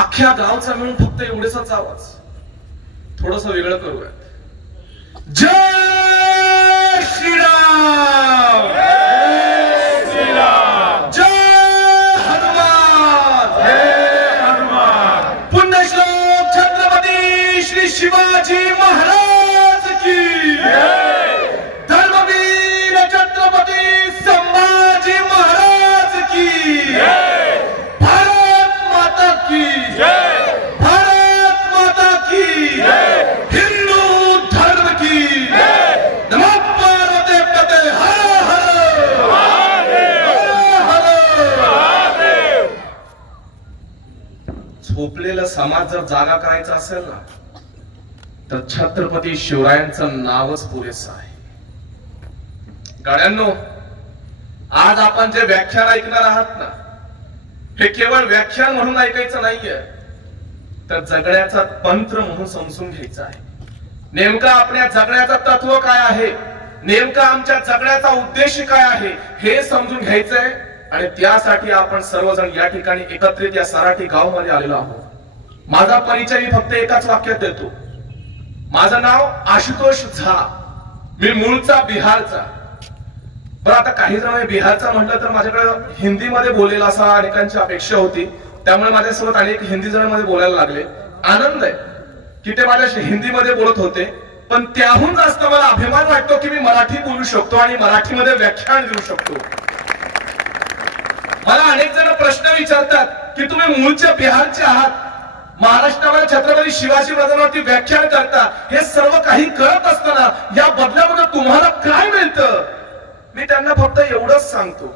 अख्ख्या गावचा मिळून फक्त एवढेचाच आवाज थोडस वेगळं करूया. जय श्रीराम, जय श्रीराम, जय हनुमान, जय हनुमान. पुण्यश्लोक छत्रपती श्री शिवाजी महाराज की जय. धर्मवीर छत्रपती संभाजी महाराज की जय. भारत माता की जय. भारत माता की जय. हिंदू धर्म की जय. नमो पार्वती पते. हर हर महादेव, हर महादेव. झोपलेला समाज जर जागा करायचा असेल ना तर छत्रपती शिवरायांचं नावच पुरेसं आहे. गाड्यांनो, आज आपण जे व्याख्यान ऐकणार आहात ना, हे केवळ व्याख्यान म्हणून ऐकायचं नाहीये, तर जगण्याचा तंत्र म्हणून समजून घ्यायचं आहे. नेमका आपल्या जगण्याचा तत्व काय आहे, नेमका आमच्या जगण्याचा उद्देश काय आहे हे समजून घ्यायचंय. आणि त्यासाठी आपण सर्वजण या ठिकाणी एकत्रित या सराठी गाव मध्ये आलेलो आहोत. माझा परिचय मी फक्त एकाच वाक्यात देतो. माझं नाव आशुतोष झा. मी मूळचा बिहारचा. पण आता काही जण बिहारचा म्हटलं तर माझ्याकडे हिंदीमध्ये बोलेला असा अनेकांची अपेक्षा होती, त्यामुळे माझ्यासोबत अनेक हिंदी जणांमध्ये बोलायला लागले. आनंद आहे की ते माझ्या हिंदीमध्ये बोलत होते, पण त्याहून जास्त मला अभिमान वाटतो की मी मराठी बोलू शकतो आणि मराठीमध्ये व्याख्यान देऊ शकतो. मला अनेक जण प्रश्न विचारतात की तुम्ही मूळचे बिहारचे आहात, महाराष्ट्रामध्ये छत्रपती शिवाजी महाराजांवरती व्याख्यान करता, हे सर्व काही करत असताना या बदल्यामध्ये तुम्हाला काय मिळतं? मी त्यांना फक्त एवढंच सांगतो,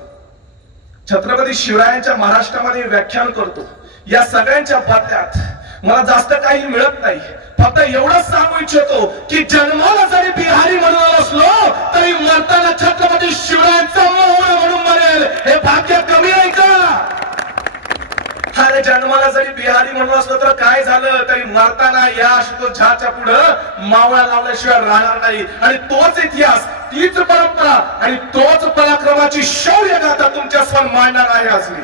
छत्रपती शिवरायांच्या महाराष्ट्रामध्ये व्याख्यान करतो, या सगळ्यांच्या बदल्यात मला जास्त काही मिळत नाही. फक्त एवढंच सांगू इच्छितो की जन्माला जरी बिहारी म्हणून असलो तरी मरताना छत्रपती शिवरायांचा मोहर म्हणून मरेल. हे भाग्य कमी आहे का? अरे जन्माला जरी बिहारी म्हणून असलो तर काय झालं, तरी मरताना या आशुतोष झाच्या पुढं मावळा लावल्याशिवाय राहणार नाही. आणि तोच इतिहास, तीच परंपरा आणि तोच पराक्रमाची शौर्य गाथा तुमच्या समोर मांडणार आहे आज मी.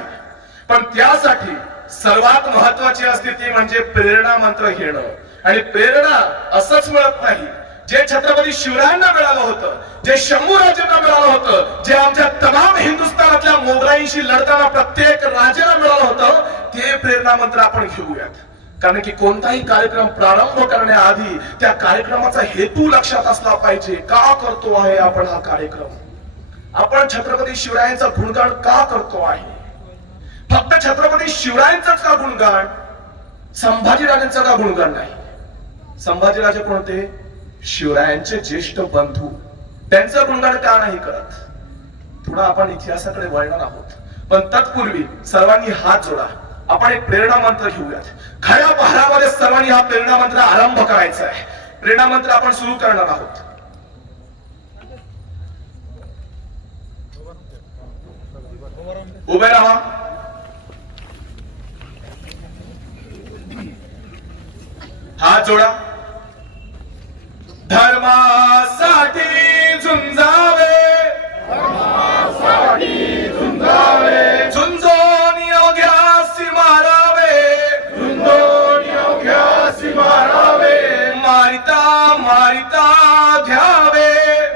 पण त्यासाठी सर्वात महत्वाची असते ती म्हणजे प्रेरणा मंत्र घेणं. आणि प्रेरणा असंच मिळत नाही. जे छत्रपती शिवरायांना मिळालं होतं, जे शंभूराजांना मिळालं होतं, जे आमच्या तमाम हिंदुस्थानातल्या मोगलाईंशी लढताना प्रत्येक राजाला मिळालं होतं, ते प्रेरणा मंत्र आपण घेऊयात. कारण की कोणताही कार्यक्रम प्रारंभ करण्याआधी त्या कार्यक्रमाचा हेतू लक्षात असला पाहिजे. का करतो आहे आपण हा कार्यक्रम? आपण छत्रपती शिवरायांचा गुणगान का करतो आहे? फक्त छत्रपती शिवरायांचाच का गुणगान? संभाजीराजांचा का गुणगान नाही? संभाजीराजे कोणते? शिवरायांचे ज्येष्ठ बंधू. त्यांचं गुणगान का नाही करत? थोडा आपण इतिहासाकडे वळणार आहोत, पण तत्पूर्वी सर्वांनी हात जोडा. आपण एक प्रेरणा मंत्र घेऊयात. खऱ्या पहारामध्ये सर्वांनी हा प्रेरणा मंत्र आरंभ करायचा आहे. प्रेरणा मंत्र आपण सुरू करणार आहोत. उभे राहा. हात जोडा. धर्मासाठी झुंजावे, धर्मासाठी झुंजावे, झुंजोनी अवघ्यासी मारावे, झुंजोनी अवघ्यासी मारावे, मारिता मारिता घ्यावे,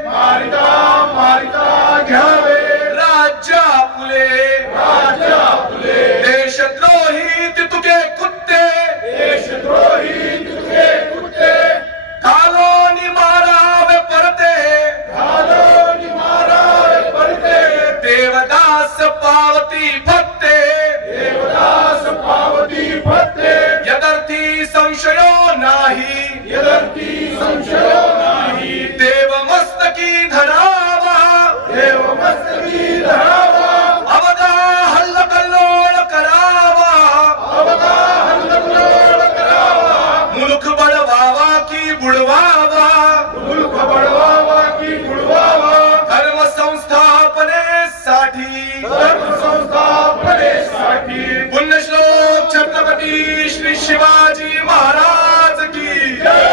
मारिता मारिता घ्यावे, राज्य आपले, राज्य आपले, देशद्रोही तुके कुत्ते, देशद्रोही तुके कुत्ते, घालोनी मारावे परते, घालोनी मारावे परते, देवदास पावती भत्ते, देवदास पावती भत्ते, यदर्थी संशयो नाही, यदर्थी संशयो नाही, देव मस्तकी धरावा, देव मस्तकी धरावा, अवगा हल्लकल्लोळ करावा, अवगा हल्लकल्लोळ करावा, मुलुख बळवावा की बुडवावा, मुलुख बळवावा की बुडवावा, धर्म संस्थापनेसाठी, धर्म संस्थापनेसाठी, पुण्यश्लोक छत्रपती श्री शिवाजी महाराज की जय.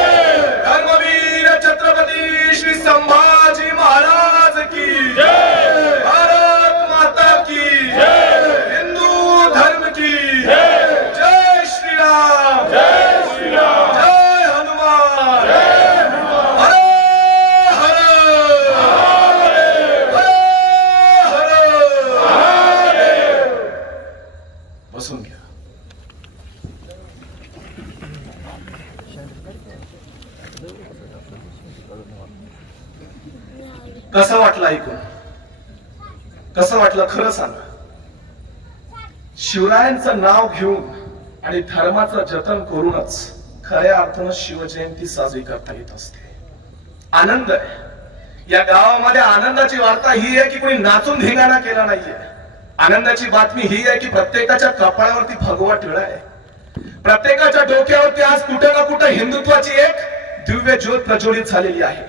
कसं वाटलं ऐकून? कसं वाटलं खरं सांग. शिवरायांचं नाव घेऊन आणि धर्माचं जतन करूनच खऱ्या अर्थानं शिवजयंती साजरी करता येत असते. आनंद आहे या गावामध्ये. आनंदाची वार्ता ही आहे की कोणी नाचून धिंगाणा केला नाहीये. आनंदाची बातमी ही आहे की प्रत्येकाच्या कपाळावरती भगवा टिळा आहे. प्रत्येकाच्या डोक्यावरती आज कुठे ना कुठे हिंदुत्वाची एक दिव्य ज्योत प्रज्वलित झालेली आहे.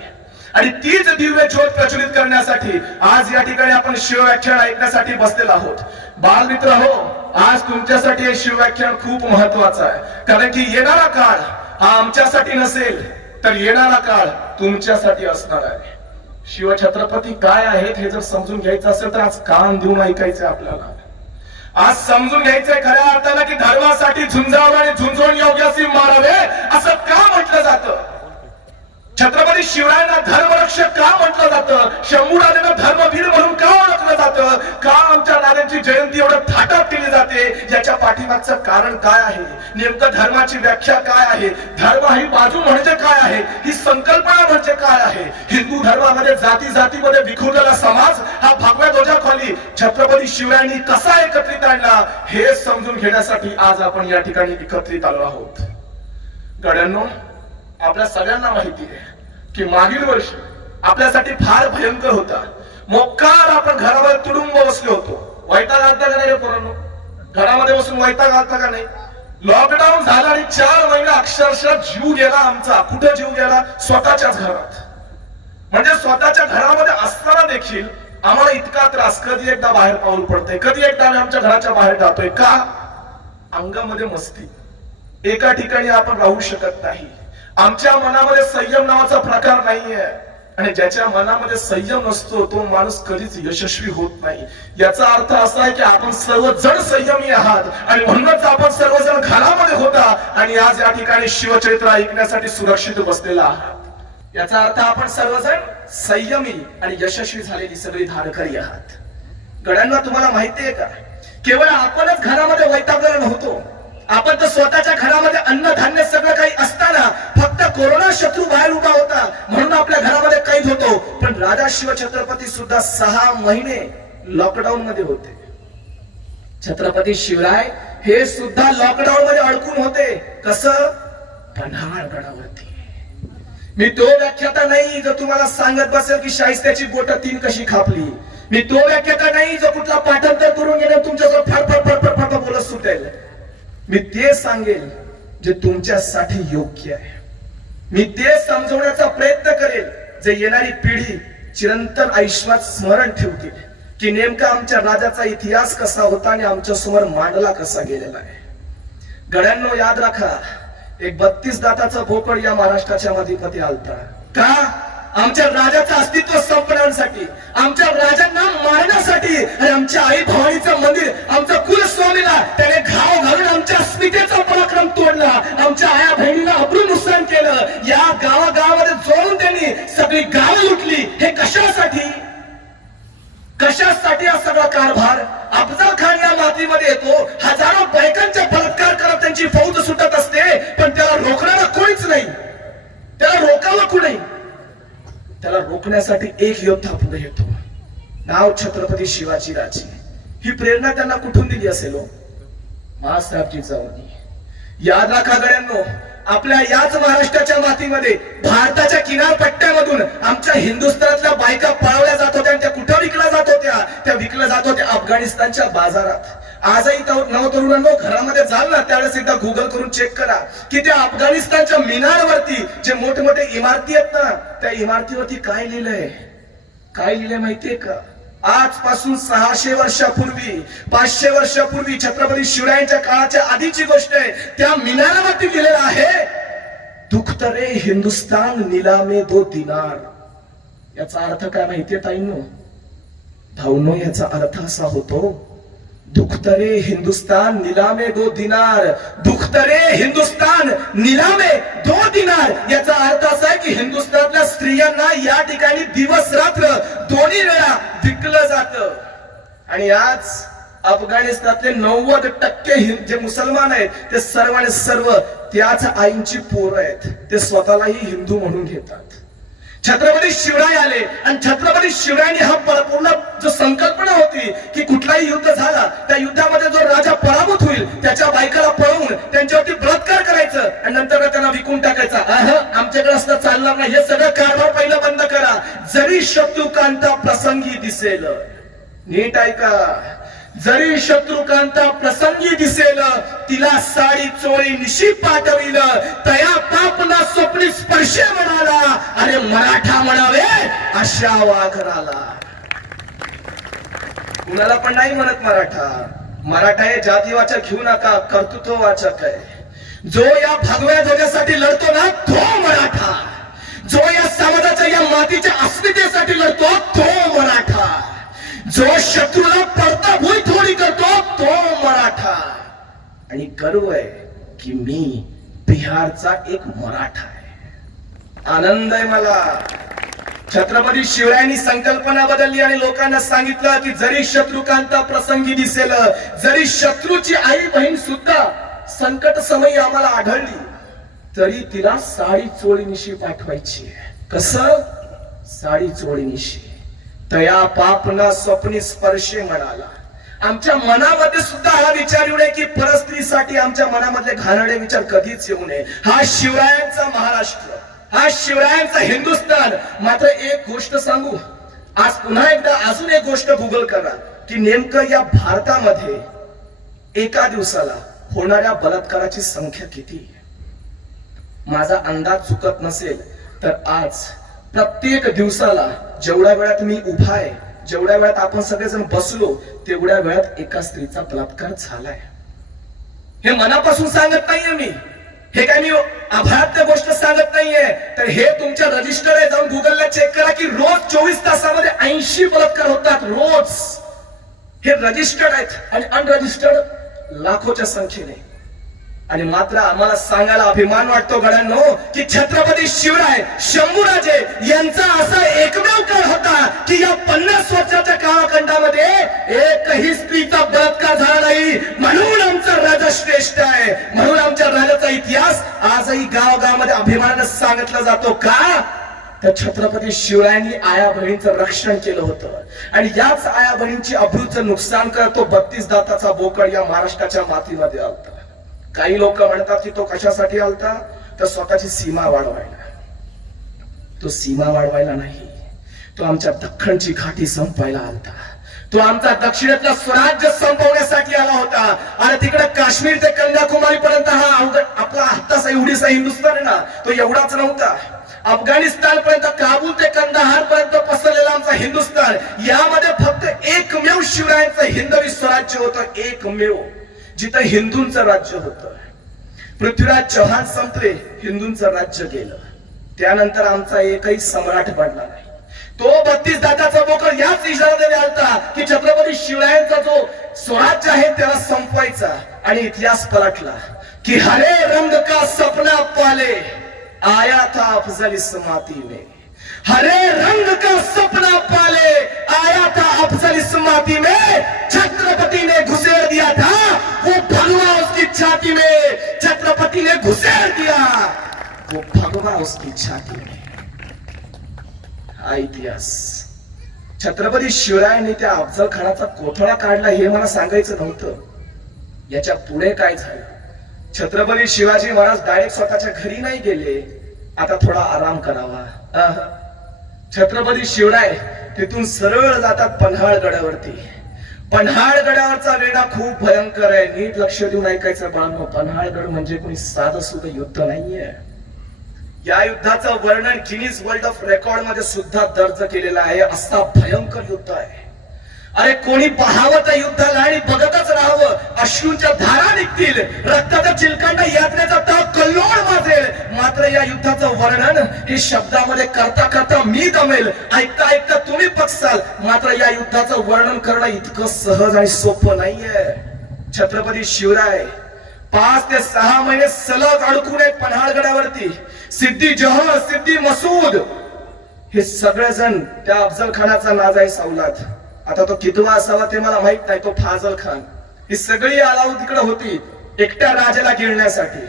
आणि तीच दिव्य ज्योत प्रज्वलित करण्यासाठी आज या ठिकाणी आपण शिवव्याख्यान ऐकण्यासाठी बसलेलो आहोत. बालमित्र हो, आज तुमच्यासाठी हे शिवव्याख्यान खूप महत्वाचं आहे. कारण की येणारा काळ हा आमच्यासाठी नसेल तर येणारा काळ तुमच्यासाठी असणार आहे. शिवछत्रपती काय आहेत हे जर समजून घ्यायचं असेल तर आज कान देऊन ऐकायचं आपल्याला. आज समजून घ्यायचंय खऱ्या अर्थानं की धर्मासाठी झुंजावं आणि झुंजून योग्यासी मारावे असं का म्हटलं जातं. छत्रपती शिवरायांना धर्मरक्षक का म्हटलं जातं. शंभूराजांना धर्मवीर म्हणून का ओळखलं जातं. का आमच्या राजांची जयंती एवढं थाटात केली जाते. याच्या पाठीमागचं कारण काय आहे. नेमकं धर्माची व्याख्या काय आहे. धर्म ही बाजू म्हणजे काय आहे. ही संकल्पना म्हणजे काय आहे. हिंदू धर्मामध्ये जाती जातीमध्ये विखुरलेला समाज हा भगव्या ध्वजाखाली छत्रपती शिवरायांनी कसा एकत्रित आणला हे समजून घेण्यासाठी आज आपण या ठिकाणी एकत्रित आलो आहोत. गड्यांनो, आपल्या सगळ्यांना माहिती आहे की मागील वर्षी आपल्यासाठी फार भयंकर होता. मोक्कार आपण घरामध्ये तुडुंब बसलो होतो. वैताग आलता का नाही पोरांनो? घरामध्ये बसून वैताग आलता का नाही? लॉकडाऊन झाला आणि 4 महिने अक्षरशः जीव गेला आमचा. कुठे जीव गेला? स्वतःच्याच घरात. म्हणजे स्वतःच्या घरामध्ये असताना देखील आम्हाला इतका त्रास. कधी एकदा बाहेर पाऊल पडतंय, कधी एकदा आम्ही आमच्या घराच्या बाहेर जातोय. का? अंगामध्ये मस्ती. एका ठिकाणी आपण राहू शकत नाही. आमच्या मनामध्ये संयम नावाचा प्रकार नाहीये. आणि ज्याच्या मनामध्ये संयम नसतो तो माणूस कधीच यशस्वी होत नाही. याचा अर्थ असा आहे की आपण सर्वजण संयमी आहात आणि म्हणूनच आपण सर्वजण घरामध्ये होता आणि आज या ठिकाणी शिवचरित्र ऐकण्यासाठी सुरक्षित बसलेला आहात. याचा अर्थ आपण सर्वजण संयमी आणि यशस्वी झालेली सगळी धारकरी आहात. गड्यांना तुम्हाला माहितीये का, केवळ आपणच घरामध्ये वैतागलेलो नव्हतो. आपण तर स्वतःच्या घरामध्ये अन्नधान्य सगळं काही असताना फक्त कोरोना शत्रू बाहेर उभा होता म्हणून आपल्या घरामध्ये कैद होतो. पण राजा शिवछत्रपती सुद्धा 6 महिने लॉकडाऊन मध्ये होते. छत्रपती शिवराय हे सुद्धा लॉकडाऊन मध्ये अडकून होते. कसं? पन्हाळगडावरती. मी तो व्याख्याता नाही जो तुम्हाला सांगत बसेल की शाहिस्त्याची बोटं 3 कशी खापली. मी तो व्याख्याता नाही जो कुठला पाठांतर करून गेले तुमच्यासोबत फडफड फडफड फडफड बोलत सुटेल. मी ते सांगेल जे तुमच्यासाठी योग्य आहे. मी ते समजवण्याचा प्रयत्न करेल जे येणारी पिढी चिरंतन आयुष्यात स्मरण ठेवतील की नेमका आमच्या राजाचा इतिहास कसा होता आणि आमच्या समोर मांडला कसा गेलेला आहे. गड्यांनो, याद राखा, एक 32 दाताचा भोपळ या महाराष्ट्राच्या मध्ये आलता. का? आमच्या राजाचं अस्तित्व संपवण्यासाठी, आमच्या राजांना मारण्यासाठी. आणि आमच्या आई भवानीचं मंदिर, आमच्या कुलस्वामीला त्याने घाव घालून आमच्या अस्मितेचा पराक्रम तोडला. आमच्या आया बहिणीला अब्रू नुकसान केलं. या गावागावामध्ये जोडून त्यांनी सगळी गावं लुटली. हे कशासाठी? कशासाठी हा सगळा कारभार? अफजल खान या मातीमध्ये येतो. हजारो बायकांचा बलात्कार करत त्यांची फौज सुटत असते. पण त्याला रोखणारा कोणीच नाही. त्याला रोकावं कुणी? त्याला रोखण्यासाठी एक योद्धा पुढे येतो. नाव छत्रपती शिवाजी राजे. ही प्रेरणा त्यांना कुठून दिली असेल? महासाहेब जिजाऊंनी. याद राखा गड्यांनो, आपल्या याच महाराष्ट्राच्या मातीमध्ये भारताच्या किनारपट्ट्यामधून आमच्या हिंदुस्थानातल्या बायका पळवल्या जात होत्या. त्या कुठं विकल्या जात होत्या? त्या विकल्या जात होत्या अफगाणिस्तानच्या बाजारात. आजही नवतरुणांनो, घरामध्ये जाल ना त्यावेळेस एकदा गुगल करून चेक करा की त्या अफगाणिस्तानच्या मिनारवरती जे मोठमोठे इमारती आहेत ना, त्या इमारतीवरती काय लिहिलंय? काय लिहिलंय माहितीये का? आजपासून 600 वर्षापूर्वी, 500 वर्षापूर्वी छत्रपती शिवरायांच्या काळाच्या आधीची गोष्ट आहे. त्या मिनारावरती लिहिलेलं आहे, दुखत रे हिंदुस्तान नीलामे 2 दिनार. याचा अर्थ काय माहितीये ताईंनो? भाऊनो, याचा अर्थ असा होतो, दुखत रे हिंदुस्तान नीलामे 2 दिनार. दुखत रे हिंदुस्तान नीलामे 2 दिनार. याचा अर्थ असा आहे की हिंदुस्थानातल्या स्त्रियांना या ठिकाणी दिवस रात्र दोन्ही वेळा विकलं जातं. आणि आज अफगाणिस्तानातले 90% जे मुसलमान आहेत ते सर्वांनी सर्व त्याच आईंची पोरं आहेत, ते स्वतःलाही हिंदू म्हणून घेतात. छत्रपती शिवराय आले आणि छत्रपती शिवरायांनी हा पूर्ण जो संकल्पना होती की कुठलाही युद्ध झाला त्या युद्धामध्ये जो राजा पराभूत होईल त्याच्या बायकाला पळवून त्यांच्यावरती बलात्कार करायचं आणि नंतर त्यांना विकून टाकायचा. आमच्याकडे असं चालणार नाही, हे सगळं कारभार पहिला बंद करा. जरी शत्रुकांता प्रसंगी दिसेल, नीट ऐका, जरी शत्रुकांता प्रसंगी दिसेल, तिला साडी चोळी निशी पाठविल, तया पापना स्वप्नी स्पर्शे म्हणाला, अरे मराठा म्हणावे अशा वाघराला. कुणाला पण नाही म्हणत मराठा. मराठा हे जातीवाचक घेऊ नका, कर्तृत्ववाचक आहे. जो या भगव्या ध्वजासाठी लढतो ना तो मराठा, जो या समाजाच्या या मातीच्या अस्मितेसाठी लढतो तो मराठा, जो शत्रूला पडताभूई थोडी करतो तो मराठा. आणि गर्व आहे की मी बिहारचा एक मराठा आहे. आनंद आहे मला. छत्रपती शिवरायांनी संकल्पना बदलली आणि लोकांना सांगितलं की जरी शत्रुकांता प्रसंगी दिसेल, जरी शत्रूची आई बहीण सुद्धा संकट समयी आम्हाला आढळली तरी तिला साडी चोळीनिशी पाठवायची. कसं? साडी चोळीनिशी. तया पापना स्वप्नी स्पर्शे म्हणाला. आमच्या मनामध्ये सुद्धा हा विचार येऊ नये की परस्त्रीसाठी आमच्या मनामधले घाणेरडे विचार कधीच येऊ नये. हा शिवरायांचा महाराष्ट्र, हा शिवरायांचा हिंदुस्थान. मात्र एक गोष्ट सांगू, आज पुन्हा एकदा अजून एक गोष्ट गुगल करा की नेमकं या भारतामध्ये एका दिवसाला होणाऱ्या बलात्काराची संख्या किती. माझा अंदाज चुकत नसेल तर आज प्रत्येक दिवसाला जेवढ्या वेळात मी उभा आहे, जेवढ्या वेळात आपण सगळेजण बसलो, तेवढ्या वेळात एका स्त्रीचा बलात्कार झालाय. हे मनापासून सांगत नाहीये मी, हे काय मी आभाळात गोष्ट सांगत नाहीये. तर हे तुमच्या रजिस्टर आहे, जाऊन गुगलला चेक करा की रोज 24 तासामध्ये 80 बलात्कार होतात रोज. हे रजिस्टर्ड आहेत आणि अनरजिस्टर्ड लाखोच्या संख्येने. आणि मात्र आम्हाला सांगायला अभिमान वाटतो गड्यांनो की छत्रपती शिवराय शंभूराजे यांचा असा एकमेव काळ होता की या 50 वर्षाच्या कालखंडामध्ये एकही स्त्रीचा बलात्कार झाला नाही. म्हणून आमचा राजा श्रेष्ठ आहे, म्हणून आमच्या राजाचा इतिहास आजही गावगावामध्ये अभिमानाने सांगितला जातो. का? तर छत्रपती शिवरायांनी आया बहिणीचं रक्षण केलं होतं आणि याच आया बहिणीची अब्रूचं नुकसान करतो 32 दाताचा बोकड या महाराष्ट्राच्या मातीमध्ये आलता. काही लोक म्हणतात की तो कशासाठी आलता, तर स्वतःची सीमा वाढवायला. तो सीमा वाढवायला नाही, तो आमच्या दख्खनची घाटी संपवायला आलता. तो आमचा दक्षिणेतला स्वराज्य संपवण्यासाठी आला होता. आणि तिकडे काश्मीर ते कन्याकुमारी पर्यंत हा आपला हत्तासा एवढीसा हिंदुस्थान आहे ना, तो एवढाच नव्हता. अफगाणिस्तान पर्यंत, काबूल ते कंदाहार पर्यंत पसरलेला आमचा हिंदुस्थान, यामध्ये फक्त एकमेव शिवरायांचं हिंदवी स्वराज्य होतं, एकमेव, जिथं हिंदूंचं राज्य होतं. पृथ्वीराज चव्हाण संपले, हिंदूंचं राज्य गेलं. त्यानंतर आमचा एकही सम्राट पडला नाही. तो 32 दाताचा बोकड याच इशाऱ्याने आलता की छत्रपती शिवरायांचा जो स्वराज्य आहे त्याला संपवायचा. आणि इतिहास पलटला की हरे रंग का सपना पाले, आया था अफजल इस माती में. हरे रंग का सपना पाले, आया था अफजल इस माती में. छत्रपति ने घुसेड़ दिया था वो भगवा उसकी छाती में. छत्रपति ने घुसेड़ दिया वो भगवा उसकी छाती में. हा इतिहास. छत्रपती शिवरायांनी त्या अफजल खानाचा कोथळा काढला हे मला सांगायचं नव्हतं. याच्या पुढे काय झालं? छत्रपती शिवाजी महाराज डायरेक्ट स्वतःच्या घरी नाही गेले, आता थोडा आराम करावा. छत्रपती शिवराय तिथून सरळ जातात पन्हाळगडावरती. पन्हाळगडावरचा वेढा खूप भयंकर आहे. नीट लक्ष देऊन ऐकायचं बाळांनो. पन्हाळगड म्हणजे कोणी साधं सुद्धा युद्ध नाहीये. या युद्धाचं वर्णन गिनीज वर्ल्ड ऑफ रेकॉर्ड मध्ये सुद्धा दर्ज केलेलं आहे. असा भयंकर युद्ध आहे. अरे कोणी पाहावं त्या युद्धाला आणि बघतच राहावं. अश्रूंच्या धारा निघतील, रक्ताचा चिलकांडा यातनेचा तळ कल्लोळ वाजेल. मात्र या युद्धाचं वर्णन हे शब्दामध्ये करता करता मी दमेल, ऐकता ऐकता तुम्ही पकसाल. मात्र या युद्धाचं वर्णन करणं इतकं सहज आणि सोपं नाहीये. छत्रपती शिवराय 5 ते 6 महिने सलग अडकून आहेत पन्हाळगडावरती. सिद्धी जहर, सिद्धी मसूद हे सगळेजण त्या अफजल खानाचा नाजायस औलाद. आता तो कितवा असावा ते मला माहित नाही, तो फाजल खान. ही सगळी अलाउद्दीकडे होती एकट्या राजाला गिळण्यासाठी.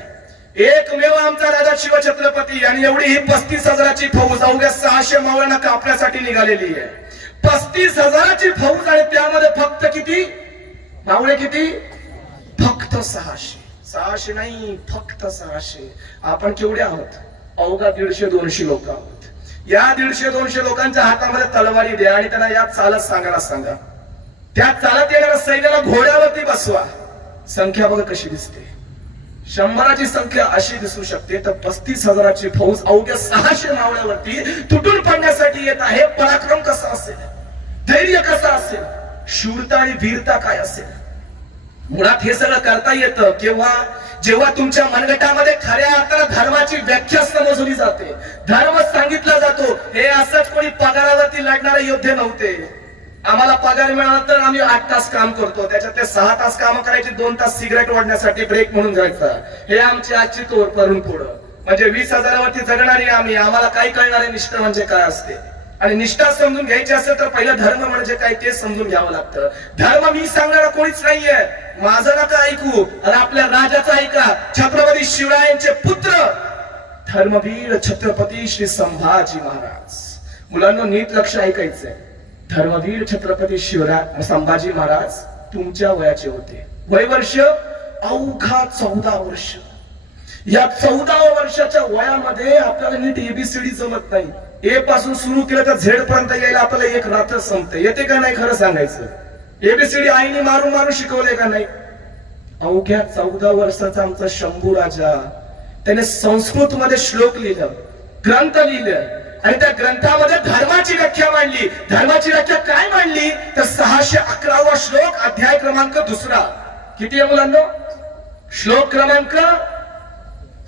एकमेव आमचा राजा शिवछत्रपती, आणि एवढी ही 35,000ची फौज अवघ्या 600 मावळ्यांना कापण्यासाठी निघालेली आहे. 35,000ची फौज, आणि त्यामध्ये फक्त किती मावळे? किती? फक्त 600. 600 नाही, फक्त 600. आपण केवढे आहोत? अवघा 150-200 लोक आहोत. या 150-200 लोकांच्या हातामध्ये तलवारी द्या आणि त्यांना या चालत सांगायला सांगा. त्या चालत येणाऱ्या सैन्याला घोड्यावरती बसवा. संख्या बघा कशी दिसते. 100ची संख्या अशी दिसू शकते, तर 35,000ची फौज अवघ्या 600 मावळ्यावरती तुटून पडण्यासाठी येत आहे. पराक्रम कसा असेल, धैर्य कसं असेल, शूरता आणि वीरता काय असेल. मुळात हे सगळं करता येतं केव्हा? जेव्हा तुमच्या मनगटामध्ये खऱ्या अर्थानं धर्माची व्याख्या समजली जाते, धर्म सांगितला जातो. हे असंच कोणी पगारावरती लढणारे योद्धे नव्हते. आम्हाला पगार मिळाला तर आम्ही 8 तास काम करतो, त्याच्यात ते 6 तास काम करायचे, 2 तास सिगरेट ओढण्यासाठी ब्रेक म्हणून जायचा. हे आमची आजची तोड करून पुढं म्हणजे 20,000वरती जगणारी आम्ही. आम्हाला काही कळणारे निष्ठा म्हणजे काय असते, आणि निष्ठा समजून घ्यायची असेल तर पहिला धर्म म्हणजे काय ते समजून घ्यावं लागतं. धर्म मी सांगणारा कोणीच नाहीये. माझं नका ऐकू, आणि आपल्या राजाचं ऐका. छत्रपती शिवरायांचे पुत्र धर्मवीर छत्रपती श्री संभाजी महाराज. मुलांना नीट लक्ष ऐकायचंय. धर्मवीर छत्रपती संभाजी महाराज तुमच्या वयाचे होते. वय वर्ष अवघा 14 वर्ष. या 14 वर्षाच्या वयामध्ये आपल्याला नीट एबीसीडी जमत नाही. ए पासून सुरू केलं तर झेड पर्यंत यायला आपल्याला एक रात्र संपते. येते का नाही खरं सांगायचं? एबीसीडी आईने मारून मारून शिकवले का नाही? अवघ्या 14 वर्षाचा आमचा शंभू राजा, त्याने संस्कृत मध्ये श्लोक लिहिलं, ग्रंथ लिहिलं, आणि त्या ग्रंथामध्ये धर्माची व्याख्या मांडली. धर्माची व्याख्या काय मांडली? तर 611वा श्लोक, अध्याय क्रमांक 2. किती आहे मुलांना? श्लोक क्रमांक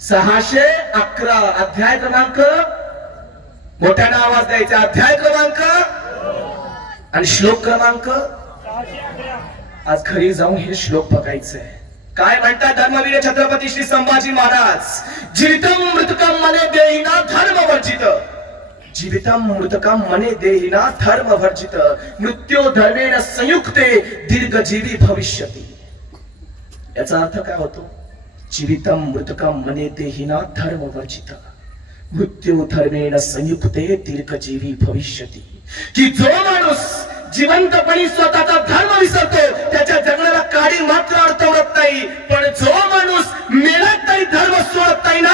611, अध्याय क्रमांक, मोठ्याने आवाज द्यायचा, अध्याय क्रमांक आणि श्लोक क्रमांक. आज घरी जाऊन हे श्लोक बघायचंय. काय म्हणतात धर्मवीर छत्रपती श्री संभाजी महाराज? जीवितम मृतकम मने देहिना धर्म वर्जित. जीवितम मृतकम मने देहिना धर्म वर्जित. मृत्यू धर्मेण संयुक्ते दीर्घजीवी भविष्यति. याचा अर्थ काय होतो? जीवितम मृतकम मने देहिना धर्म वर्जित, मृत्यू धर्मेण संयुक्ते दीर्घजीवी भविष्यति. की जो माणूस जिवंतपणी स्वतःचा धर्म विसरतो त्याच्या जगण्याला काडी मात्र अडवत नाही. पण जो माणूस मेलात तरी धर्म सोडत नाही ना,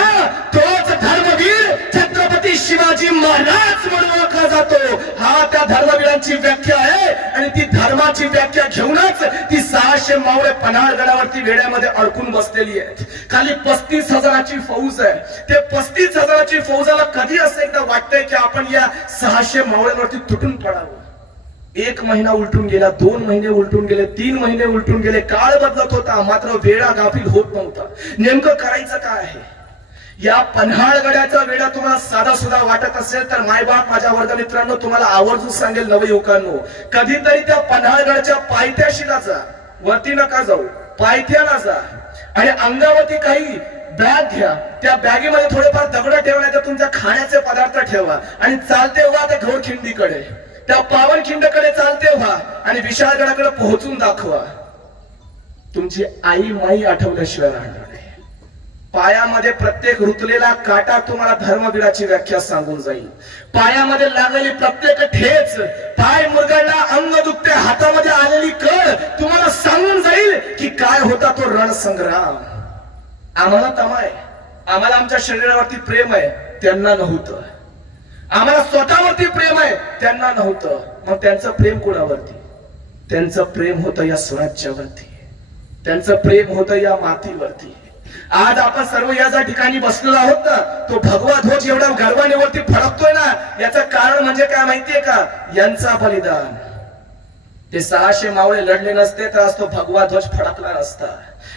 तोच धर्मवीर छत्रपती शिवाजी महाराज म्हणून ओळखला जातो. हा त्या धर्मवीरांची व्याख्या आहे, आणि ती धर्माची व्याख्या घेऊनच ती 600 मावळे पन्हाळगडावरती वेड्यामध्ये अडकून बसलेली आहेत. खाली 35,000ची फौज आहे. ते 35,000ची फौजाला कधी असं एकदा वाटतंय की आपण या 600 मावळ्यांवरती तुटून पडावं. 1 महिना उलटून गेला, 2 महिने उलटून गेले, 3 महिने उलटून गेले. काळ बदलत होता, मात्र वेळा गाफील होत नव्हता. नेमकं करायचं काय आहे? या पन्हाळगडाचा वेढा तुम्हाला साधा सुद्धा वाटत असेल तर मायबाप, माझ्या वर्ग मित्रांनो, तुम्हाला आवर्जून सांगेल नवयुवकांनो, कधीतरी त्या पन्हाळगडाच्या पायथ्याशीला जा. वरती नका जाऊ, पायथ्याला जा, आणि अंगावरती काही बॅग घ्या. त्या बॅगेमध्ये थोडेफार दगड ठेवण्याचे, तुमच्या खाण्याचे पदार्थ ठेवा, आणि चालते व्हा त्या घोडखिंडीकडे, त्या पावनखिंडकडे चालते व्हा, आणि विशाळगडाकडे पोहोचून दाखवा. तुमची आई माई आठवल्याशिवाय राहणार नाही. पायामध्ये प्रत्येक रुतलेला काटा तुम्हाला धर्मवीराची व्याख्या सांगून जाईल. पायामध्ये लागलेली प्रत्येक ठेच, पाय मुरगळला, अंग दुखते, हातामध्ये आलेली कळ तुम्हाला सांगून जाईल की काय होता तो रणसंग्राम. आम्हाला तमाय, आम्हाला आमच्या शरीरावरती प्रेम आहे, त्यांना नव्हतं. आम्हाला स्वतःवरती प्रेम आहे, त्यांना नव्हतं. मग त्यांचं प्रेम कोणावरती? त्यांचं प्रेम होतं या स्वराज्यावरती, त्यांचं प्रेम होतं या मातीवरती. आज आपण सर्व या ज्या ठिकाणी बसलेलो आहोत ना, तो भगवा ध्वज एवढा गर्वाने वरती फडकतोय ना, याचं कारण म्हणजे काय माहितीये का? यांचा बलिदान. ते 600 मावळे लढले नसते तर आज तो भगवा ध्वज फडकला नसता.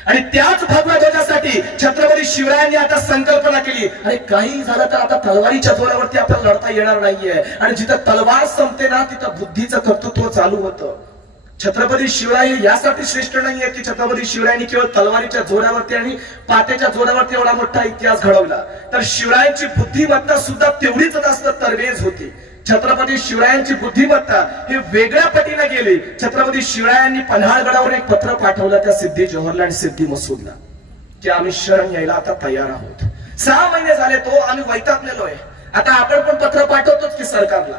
आणि त्याच भगव्या ध्वजासाठी छत्रपती शिवरायांनी आता संकल्पना केली, अरे काही झालं तर आता तलवारीच्या जोरावरती आपल्याला लढता येणार नाहीये. आणि जिथं तलवार संपते ना, तिथं बुद्धीचं कर्तृत्व चालू होतं. छत्रपती शिवराय यासाठी श्रेष्ठ नाहीये की छत्रपती शिवरायांनी केवळ तलवारीच्या जोरावरती आणि पात्याच्या जोरावरती एवढा मोठा इतिहास घडवला, तर शिवरायांची बुद्धिमत्ता सुद्धा तेवढीच जास्त तरबेज होती. छत्रपती शिवरायांची बुद्धिमत्ता ही वेगळ्या पटीने गेली. छत्रपती शिवरायांनी पन्हाळगडावर एक पत्र पाठवलं त्या सिद्धी जोहरला आणि सिद्धी मसूदला की आम्ही शरण यायला आता तयार आहोत. 6 महिने झाले तो आम्ही वैतागलेलो आहे. आता आपण पण पत्र पाठवतोच की सरकारला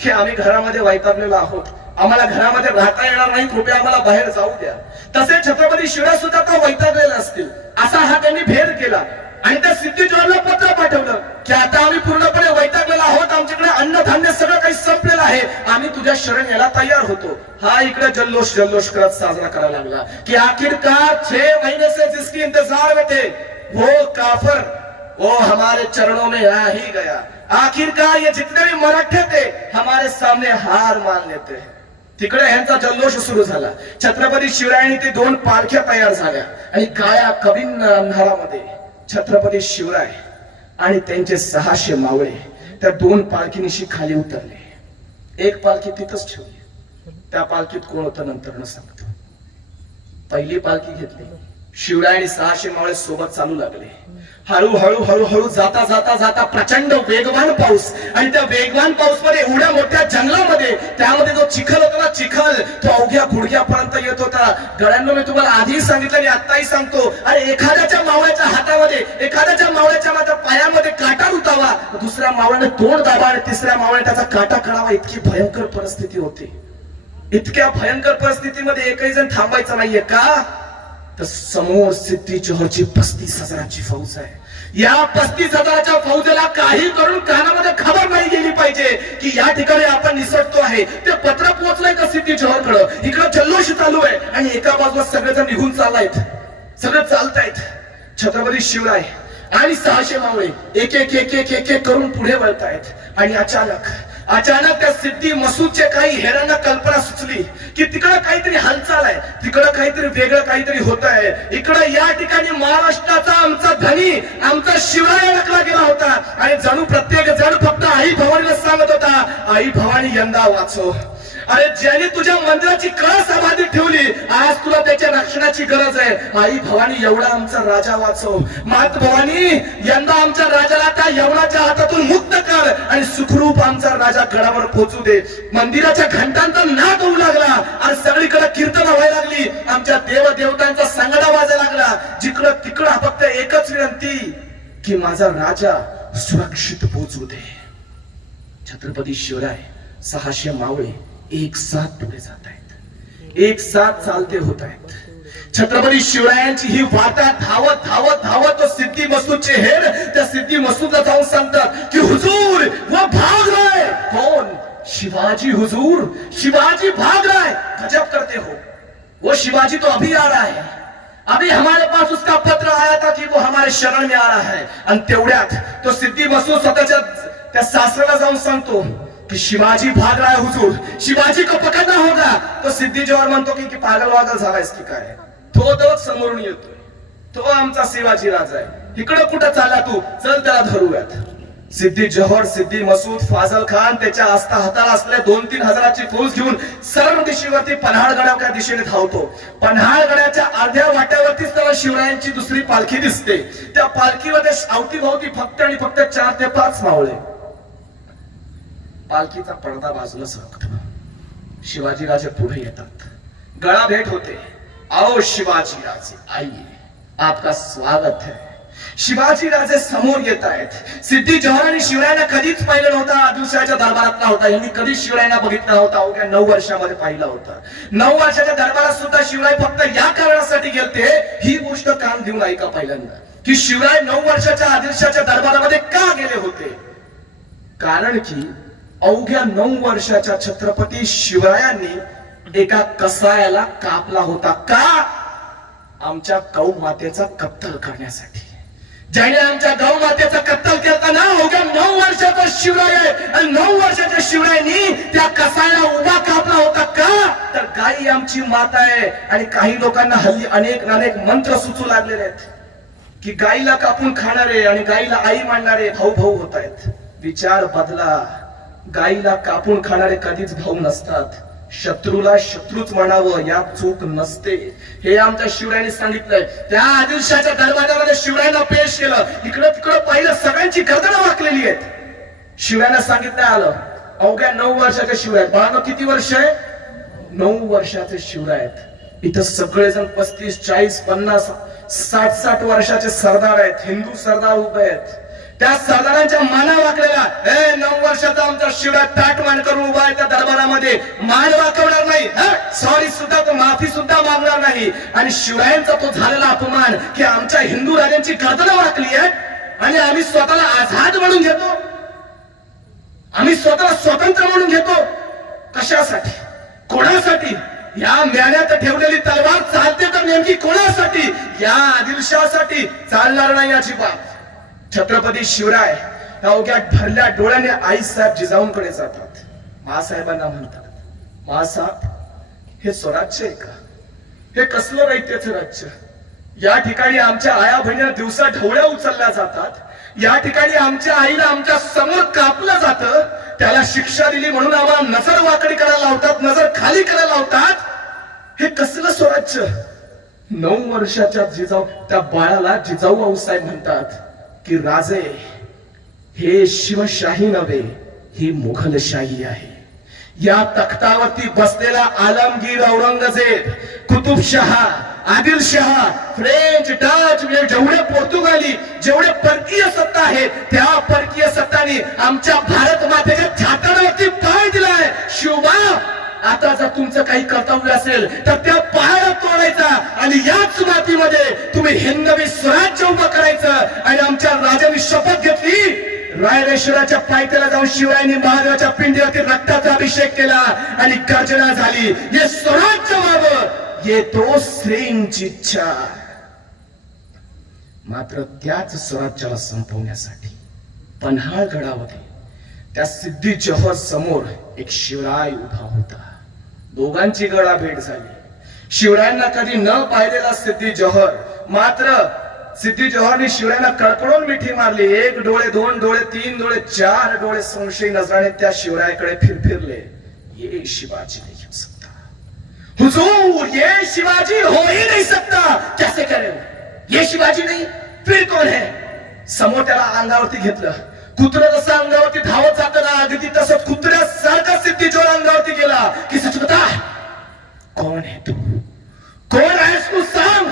की आम्ही घरामध्ये वैतागलेलो आहोत, आम्हाला घरामध्ये राहता येणार नाही, कृपया आम्हाला बाहेर जाऊ द्या. तसे छत्रपती शिवराय सुद्धा तो वैतागलेले असतील असा हा त्यांनी भेद केला आणि त्या सिद्धी जोहरला पत्र पाठवलं की आता आम्ही पूर्णपणे वैतागलेलो आहोत, आमच्याकडे अन्नधान्य सगळं काही संपलेलं आहे, आम्ही तुझ्या शरण यायला तयार होतो. हा इकडे जल्लोष जल्लोष करत साजरा करायला लागला की आखिरकार 6 महीने से जिसकी इंतजार में थे वो काफर वो हमारे चरणों में आ ही गया. आखिरकार ये जितने भी मराठे थे हमारे सामने हार मान लेते हैं. तिकडे यांचा जल्लोष सुरू झाला. छत्रपती शिवरायांनी ते 2 पालख्या तयार झाल्या आणि काळ्या कविन अंधारामध्ये छत्रपती शिवराय आणि त्यांचे 600 मावळे त्या 2 पालखीनिशी खाली उतरले. एक पालखी तिथंच ठेवली. त्या पालखीत कोण होतं नंतर न सांगतो. पहिली पालखी घेतली. शिवराय आणि 600 मावळे सोबत चालू लागले. हळूहळू हळूहळू जाता जाता जाता प्रचंड वेगवान पाऊस आणि त्या वेगवान पाऊस मध्ये एवढ्या मोठ्या जंगलामध्ये त्यामध्ये जो चिखल होता ना, चिखल तो अवघ्या गुडघ्यापर्यंत येत होता. गळ्यांनो मी तुम्हाला आधीही सांगितलं आणि आताही सांगतो, अरे एखाद्याच्या मावळ्याच्या हातामध्ये एखाद्याच्या मावळ्याच्या माझ्या पायामध्ये काटा रुतावा, दुसऱ्या मावळ्याने तोंड दाबा आणि तिसऱ्या मावळ्याने त्याचा काटा काढावा, इतकी भयंकर परिस्थिती होती. इतक्या भयंकर परिस्थितीमध्ये एकही जण थांबायचा नाहीये का, तर समोर सिद्धी जोहरची 35,000ची फौज आहे. या 35,000च्या फौजेला काही करून कानामध्ये खबर नाही गेली पाहिजे की या ठिकाणी आपण निसटतो आहे. ते पत्र पोहोचलंय का सिद्धी जोहरकडे, इकडे जल्लोष चालू आहे आणि एका बाजूला सगळेजण निघून चाललायत, सगळं चालतायत. छत्रपती शिवराय आणि 600 मावळे एक एक एक एक एक एक करून पुढे वळतायत आणि अचानक त्या सिद्धी मसूदचे काही हेरांना कल्पना सुचली की तिकडं काहीतरी हालचाल आहे, तिकडं काहीतरी वेगळं काहीतरी होत आहे. इकडं या ठिकाणी महाराष्ट्राचा आमचा धनी आमचा शिवराय अडकला गेला होता आणि जणू प्रत्येक जण फक्त आई भवानीला सांगत होता, आई भवानी यंदा वाचव. अरे ज्याने तुझ्या मंदिराची कळस समाधी ठेवली, आज तुला त्याच्या रक्षणाची गरज आहे. आई भवानी एवढा आमचा राजा वाचव. मात भवानी यंदा आमच्या राजाला त्या यवनाच्या हातातून मुक्त कर आणि सुखरूप आमचा राजा गडावर पोहोचू दे. मंदिराच्या घंटांचा नाद होऊ लागला आणि सगळीकडे कीर्तन व्हायला लागली. आमच्या देवदेवतांचा संगडा वाजायला लागला. जिकडं तिकडं फक्त एकच विनंती की माझा राजा सुरक्षित पोहोचू दे. छत्रपती शिवराय 600 मावळे एक साथ पुढे जात आहेत, एक साथ चालते होत आहेत. छत्रपती शिवरायांची ही वाटा धावत धावत धावत तो सिद्धी मसूदचे हेर त्या सिद्धी मसूदला जाऊन सांगतात की हुजूर वो भाग रहा है. कौन? शिवाजी हुजूर, शिवाजी भाग रहा है. गजब करते हो, वो शिवाजी तो अभी आ रहा है, अभी हमारे पास उसका पत्र आया था कि वो हमारे शरण में आ रहा है. आणि तेवढ्यात तो सिद्धी मसूद स्वतःच्या त्या सासऱ्याला जाऊन सांगतो कि शिवाजी भाग रहा है हुजूर, शिवाजी को पकडना होगा. तो सिद्धी जोहर म्हणतो की पागल वागल झालायस की काय. तो समोरून येतोय, तो आमचा शिवाजी राजा आहे. इकडे कुठं चालला तू, चल त्याला धरूयात. सिद्धी जोहर, सिद्धी मसूद, फाजल खान त्याच्या हाताला असलेल्या 2-3 हजाराची फौज घेऊन सर्व दिशेवरती पन्हाळगडाच्या दिशेने धावतो. पन्हाळगडाच्या अर्ध्या वाट्यावरतीच त्याला शिवरायांची दुसरी पालखी दिसते. त्या पालखीमध्ये अवतीभोवती फक्त आणि फक्त 4 ते 5 मावळे. पालखीचा पडदा बाजूला सरकतो. शिवाजी राजे पुढे येतात. गळा भेट होते. आओ शिवाजी राजे आइए, आपका स्वागत है. शिवाजी राजे समोर येत आहेत. सिद्धी जोहर आणि शिवरायांना कधीच पाहिलं नव्हतं. आदिलशाहच्या दरबारातला होता, यांनी कधीच शिवरायांना बघितला नव्हता. अवघ्या 9 वर्षामध्ये पाहिला होता. 9 वर्षाच्या दरबारात सुद्धा शिवराय फक्त या कारणासाठी गेलते, ही गोष्ट कान देऊन ऐका पहिल्यांदा की शिवराय 9 वर्षाच्या आदिलशाहच्या दरबारामध्ये का गेले होते. कारण की अवघ्या 9 वर्षाच्या छत्रपती शिवरायांनी एका कसायाला कापला होता. का? आमच्या गौ मातेचा कत्तल करण्यासाठी. ज्याने आमच्या गौ मातेचा कत्तल करताना अवघ्या 9 वर्षाचा शिवराय आहे आणि 9 वर्षाच्या शिवरायांनी त्या कसायाला उभा कापला होता. का? तर गाई आमची माता आहे आणि काही लोकांना हल्ली अनेक मंत्र सुचू लागलेले आहेत की गाईला कापून खाणारे आणि गाईला आई मानणारे भाऊ भाऊ होत आहेत. विचार बदला. गाईला कापून खाणारे कधीच भाऊ नसतात. शत्रूला शत्रूच म्हणावं यात चूक नसते. हे आमच्या शिवरायांनी सांगितलंय. त्या आदिलशाहच्या दरबारामध्ये शिवरायांना पेश केलं. इकडं तिकडं पाहिलं, सगळ्यांची गर्दनं वाकलेली आहेत. शिवरायांना सांगितलं आलं. अवघ्या 9 वर्षाचे शिवराय. बाळांनो किती वर्ष आहे? 9 वर्षाचे शिवराय आहेत. इथं सगळेजण 35, 40, 50 60-60 वर्षाचे सरदार आहेत, हिंदू सरदार उभे आहेत. त्या सरदारांच्या माना वाकलेला 9 वर्षाचा आमचा शिवराय ताट मान करून उभा आहे त्या दरबारामध्ये. मान वाकवणार नाही, सॉरी सुद्धा तो माफी सुद्धा मागणार नाही. आणि शिवरायांचा तो झालेला अपमान की आमच्या हिंदू राजांची गर्दन वाकली आहे आणि आम्ही स्वतःला आझाद म्हणून घेतो, आम्ही स्वतःला स्वतंत्र म्हणून घेतो. कशासाठी, कोणासाठी? या म्यान्यात ठेवलेली तलवार चालते तर नेमकी कोणासाठी? या आदिलशाहसाठी. चालणार नाही अजिबात. छत्रपती शिवराय अवघ्या भरल्या डोळ्याने आईसाहेब जिजाऊंकडे जातात. महासाहेबांना म्हणतात, महासाहेब हे स्वराज्य आहे का? हे कसलं रयतेचं राज्य? या ठिकाणी आमच्या आया बहिणीला दिवसा ढवळ्या उचलल्या जातात, या ठिकाणी आमच्या आईला आमच्या समोर कापलं जातं, त्याला शिक्षा दिली म्हणून आम्हाला नजर वाकडी करायला लावतात, नजर खाली करायला लावतात. हे कसलं स्वराज्य? 9 वर्षाच्या जिजाऊ त्या बाळाला जिजाऊ आऊसाहेब म्हणतात की राजे हे शिवशाही नव्हे, ही मुघलशाही आहे. या तख्तावरती बसलेला आलमगीर, औरंगजेब, कुतुबशाह, आदिलशाह, फ्रेंच, डच, जेवढे पोर्तुगाली, जेवढे परकीय सत्ता आहेत, त्या परकीय सत्तांनी आमच्या भारत मातेच्या छाताडावरती पाय दिलाय. शिवबा, आता जर तुमचं काही कर्तव्य असेल तर त्या पायाला तोडायचा आणि याच मातीमध्ये तुम्ही हिंदवी स्वराज्य उभं करायचं. आणि आमच्या राजांनी शपथ घेतली, रायरेश्वराच्या पायथ्याला जाऊन शिवरायांनी महादेवाच्या पिंडीवरती रक्ताचा अभिषेक केला आणि गर्जना झाली, हे स्वराज्य व्हावं, येतो श्रींची इच्छा. मात्र त्याच स्वराज्याला संपवण्यासाठी पन्हाळगडावरील त्या सिद्धी जोहर समोर एक शिवराय उभा होता. दोघांची गळा भेट झाली. शिवरायांना कधी न पाहिलेला सिद्धी जोहर, मात्र सिद्धी जोहरने शिवरायांना कडकडून मिठी मारली. 1 डोळे, 2 डोळे, 3 डोळे, 4 डोळे संशयी नजराने त्या शिवरायाकडे फिरले. ये शिवाजी नहीं हो सकता हुजूर, ये शिवाजी हो ही नहीं सकता. कैसे करे हो? ये शिवाजी नहीं फिर कौन है? समोर त्याला अंगावरती घेतलं. कुत्रा जसं अंगावरती धावत जातं ना, अगदी तसंच कुत्र्यासारखा सिद्धी जोहर अंगावरती गेला की सच बता, कौन है तू, कोण आहेस तू, सांग.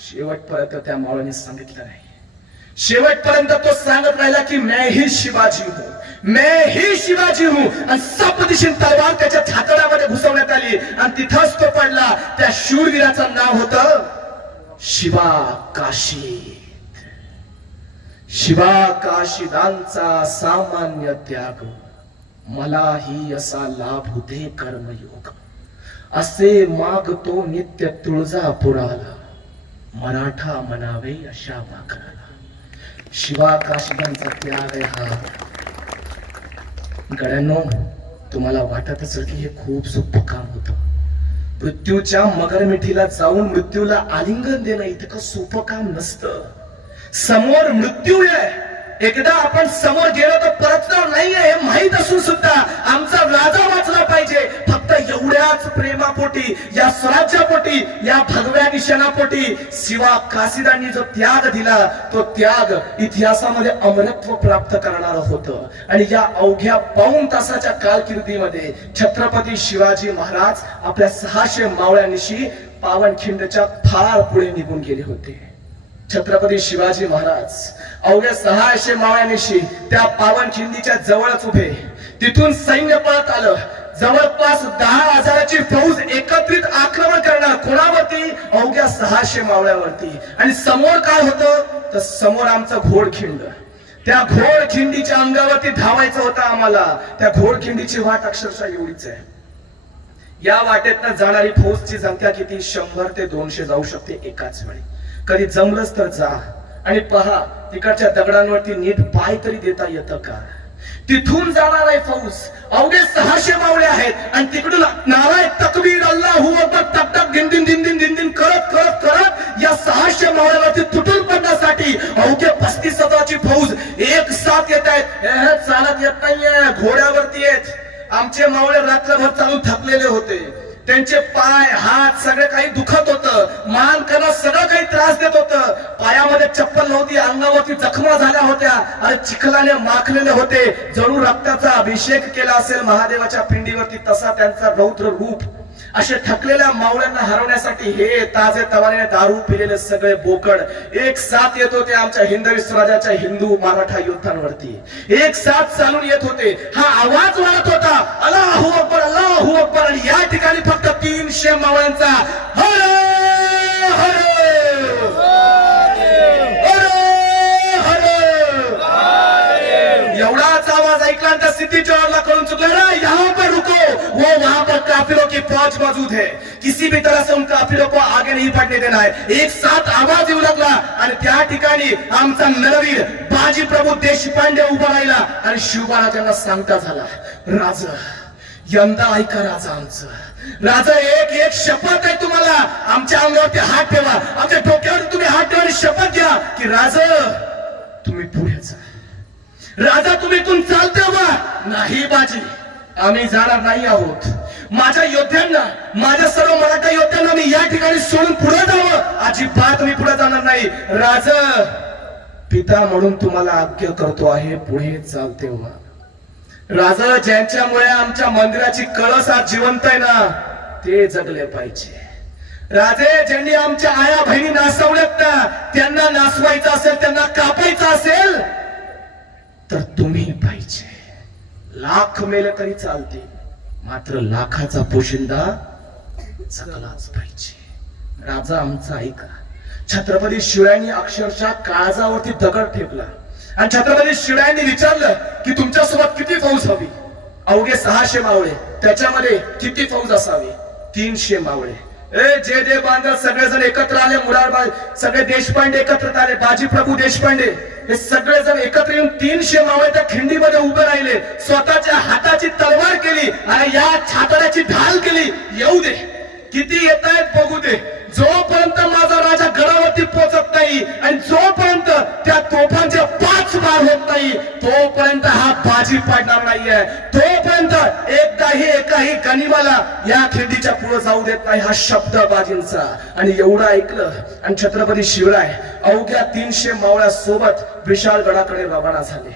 शेवटपर्यंत त्या मावळ्याने सांगितलं नाही. शेवटपर्यंत तो सांगत राहिला की मैं ही शिवाजी हूं, मैं ही शिवाजी हूं. आणि सपदिशीन तलवार त्याच्या छातडामध्ये घुसवण्यात आली आणि तिथंच तो पडला. त्या शूरवीराचं नाव होतं शिवा काशी. शिवा काशीदांचा सामान्य त्याग, मलाही असा लाभू दे कर्मयोग. असे मागतो नित्य तुळजापुराला, मराठा म्हणावे अशा वाकराला. शिवा काशीदांचा त्याग आहे हा. गड्यांनो, तुम्हाला वाटत असेल की हे खूप सोपं काम होतं. मृत्यूच्या मगरमिठीला जाऊन मृत्यूला आलिंगन देणं इतकं सोपं काम नसतं. समोर मृत्यू आहे, एकदा आपण समोर गेलो तर परतणार नाहीये हे माहित असून सुद्धा आमचा राजा वाचला पाहिजे. फक्त एवढ्याच प्रेमापोटी, या स्वराज्यापोटी, या भगव्या निशाणापोटी शिवा काशीदांनी जो त्याग दिला, तो त्याग इतिहासामध्ये अमरत्व प्राप्त करणार होतं. आणि या अवघ्या 2 तासाच्या कारकिर्दीमध्ये छत्रपती शिवाजी महाराज आपल्या 600 मावळ्यांनिशी पावनखिंडच्या फार पुढे निघून गेले होते. छत्रपती शिवाजी महाराज अवघ्या 600 मावळ्यांनिशी त्या पावनखिंडीच्या जवळच उभे. तिथून सैन्य पळत आलं. जवळपास 10,000ची फौज एकत्रित आक्रमण करणार. कोणावरती? अवघ्या 600 मावळ्यावरती. आणि समोर काय होतं? तर समोर आमचं घोडखिंड. त्या घोडखिंडीच्या अंगावरती धावायचं होतं आम्हाला. त्या घोडखिंडीची वाट अक्षरशः एवढीच आहे. या वाटेतनं जाणारी फौजची संख्या किती? 100 ते 200 जाऊ शकते एकाच वेळी. कधी जमलंच तर जा आणि पहा तिकडच्या दगडांवरती नीट पाय तरी देता येतं का. तिथून जाणार आहे फौज. अवघे 600 मावळे आहेत आणि तिकडून नाराय तकबीर, अल्लाहू अकबर, टक टक, दिन दिन दिन दिन दिन दिन करत करत करत या 600 मावळ्यावरती तुटून पडण्यासाठी अवघे 35,000ची फौज एक साथ येत आहेत. चालत येत नाहीये, घोड्यावरती आहेत. आमचे मावळे रात्रभर चालून थकलेले होते. त्यांचे पाय, हात सगळं काही दुखत होतं. मान कणा सगळं काही त्रास देत होतं. पायामध्ये चप्पल नव्हती, अंगावरती जखमा झाल्या होत्या आणि चिखलाने माखलेले होते. जणू रक्ताचा अभिषेक केला असेल महादेवाच्या पिंडीवरती, तसा त्यांचा रौद्र रूप. अशा थकलेल्या मावळ्यांना हरवण्यासाठी हे ताजे तवाने दारू पिलेले सगळे बोकड एक साथ येत होते आमच्या हिंदवी स्वराज्याच्या हिंदू मराठा योद्ध्यांवरती. एक साथ चालून येत होते. हा आवाज वाढत होता, अल्लाहू अकबर, अल्लाहू अकबर. आणि या ठिकाणी फक्त 300 मावळ्यांचा हर हर एवढाच आवाज ऐकला त्या सिद्धी जवाहरला कळून चुकला ना, यहाँ पर रुको, वो वहां पर काफिरों की फौज मौजूद है, किसी भी तरह से उन काफिरों को आगे नहीं बढ़ने देना है. एक साथ आवाज येऊ लागला आणि त्या ठिकाणी आमचा नरवीर बाजी प्रभू देशपांडे उभा राहिला आणि शिवबाराजांना सांगता झाला, राजा यंदा ऐका राजा आमचं, राजा एक एक शपथ आहे तुम्हाला, आमच्या अंगावरती हात ठेवा, आमच्या डोक्यावर तुम्ही हात ठेवा आणि शपथ घ्या की राजा तुम्ही पुढे जा, राजा तुम्ही इथून चालते व्हा. नाही बाजी, आम्ही जाणार नाही आहोत. माझ्या योद्ध्यांना, माझ्या सर्व मराठा योद्ध्यांना मी या ठिकाणी सोडून पुढे जावं, अजिबात मी पुढे जाणार नाही. राजा पिता म्हणून तुम्हाला आज्ञा करतो आहे, पुढे चालते व्हा. राजा ज्यांच्यामुळे आमच्या मंदिराची कळस आज जिवंत आहे ना, ते जगले पाहिजे. राजे ज्यांनी आमच्या आया बहिणी नासवल्यात ना, त्यांना नासवायचं असेल, त्यांना कापायचं असेल तर तुम्ही पाहिजे. लाख मेले तरी चालते, मात्र लाखाचा पोशिंदा जगलाच पाहिजे. राजा आमचा ऐका. छत्रपती शिवरायांनी अक्षरशः काळजावरती दगड ठेवला आणि छत्रपती शिवरायांनी विचारलं की तुमच्यासोबत किती फौज हवी. अवघे 600 मावळे, त्याच्यामध्ये किती फौज असावी. 300 मावळे. जे बांधव सगळेजण एकत्र आले, मुरारबाद सगळे देशपांडे एकत्र आले, बाजी प्रभू देशपांडे हे सगळेजण एकत्र येऊन 300 मावळे त्या खिंडीमध्ये उभे राहिले. स्वतःच्या हाताची तलवार केली आणि या छाताड्याची ढाल केली. येऊ दे, किती येत आहेत बघू दे. जोपर्यंत माझा राजा गडावरती पोहोचत नाही आणि जोपर्यंत त्या तोफांचे 5 बार होत नाही, तोपर्यंत हा बाजी पडणार नाहीये. तोपर्यंत एकाही गनिमाला या खिंडीच्या पुढे जाऊ देत नाही, हा शब्द बाजींचा. आणि एवढं ऐकलं आणि छत्रपती शिवराय अवघ्या 300 मावळ्या सोबत विशाळगडाकडे रवाना झाले.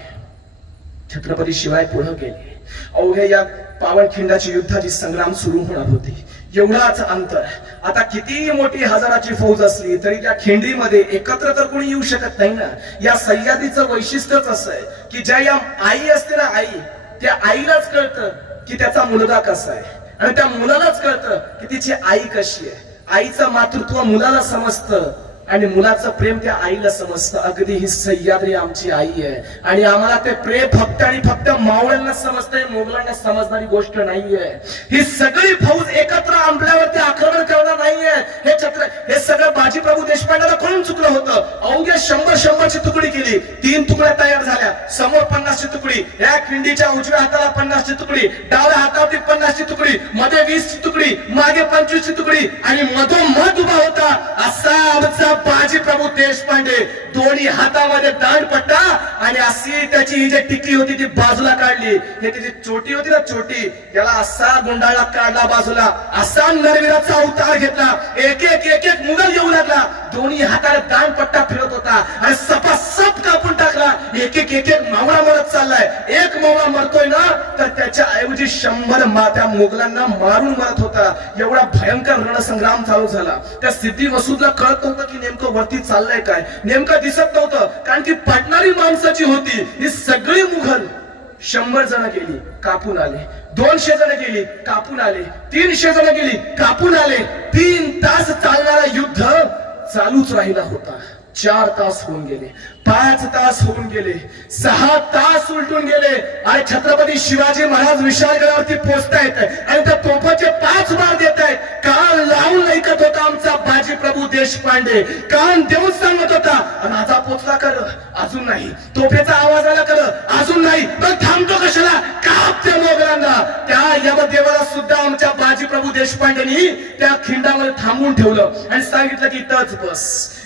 छत्रपती शिवराय पुढे गेले. अवघ्या या पावनखिंडाची युद्धाची संग्राम सुरू होणार होती. एवढाच अंतर. आता किती मोठी हजाराची फौज असली तरी त्या खिंडीमध्ये एकत्र तर कोणी येऊ शकत नाही ना. या सह्याद्रीचं वैशिष्ट्यच असं आहे की ज्या या आई असते ना, आई, त्या आईलाच कळतं की त्याचा मुलगा कसा आहे आणि त्या मुलालाच कळतं की तिची आई कशी आहे. आईचं मातृत्व मुलाला समजतं आणि मुलाचं प्रेम त्या आईला समजतं. अगदी ही सह्याद्री आमची आई आहे आणि आम्हाला ते प्रेम फक्त आणि फक्त मावळ्यांना समजतंय, मोगलांना समजणारी गोष्ट नाहीये. ही सगळी फौज एकत्र आणल्यावरती आक्रमण करणार नाहीये. हे सगळं बाजी प्रभू देशपांडेला कळून चुकलं होतं. अवघ्या 100ची तुकडी केली. 3 तुकड्या तयार झाल्या. समोर 50ची तुकडी, या खिंडीच्या उजव्या हाताला 50ची तुकडी, डाव्या हातावरती 50ची तुकडी, मध्ये 20ची तुकडी, मागे 25ची तुकडी आणि मधोमध उभा होता असा आमचा बाजी प्रभू देशपांडे. दोन्ही हातामध्ये दांडपट्टा आणि अशी त्याची ही जी टिकली होती ती बाजूला काढली. हे त्याची चोटी होती ना, चोटी, याला असा गुंडाळा काढला बाजूला. असा नरवीराचा अवतार घेतला. एक एक मुघल येऊ लागला. दोन्ही हाताने दांडपट्टा फिरत होता आणि सपासप कापून टाकला. एक एक मावळा मरत चाललाय. एक मावळा मरतोय ना तर त्याच्या ऐवजी 100 त्या मुघलांना मारून मरत होता. एवढा भयंकर रणसंग्राम चालू झाला. त्या सिद्धी मसूदला कळत नव्हतं की नेमकं वरती चाललंय काय, नेमकं दिसत नव्हतं, कारण की पडणारी माणसाची होती. ही सगळी मुघल 100 जण गेली, कापून आले. 200 जण गेली, कापून आले. 300 जण गेली, कापून आले. 3 तास चालणारा युद्ध चालूच राहिला होता. 4 तास होऊन गेले, 5 तास होऊन गेले, 6 तास उलटून गेले आणि छत्रपती शिवाजी महाराज विशाळगडावरती पोहोचतायत आणि त्या तोफाचे 5 बार देत आहेत. कान लावून ऐकत होता आमचा बाजी प्रभू देशपांडे. कान देऊन सांगत होता, राजा पोचला कर, अजून नाही. तोफेचा आवाज आला कर, अजून नाही. पण थांबतो कशाला, कापते मोगलांना. त्या यमदेवाला सुद्धा आमच्या बाजी प्रभू देशपांडेनी त्या खिंडामध्ये थांबून ठेवलं आणि सांगितलं की इथंच बस,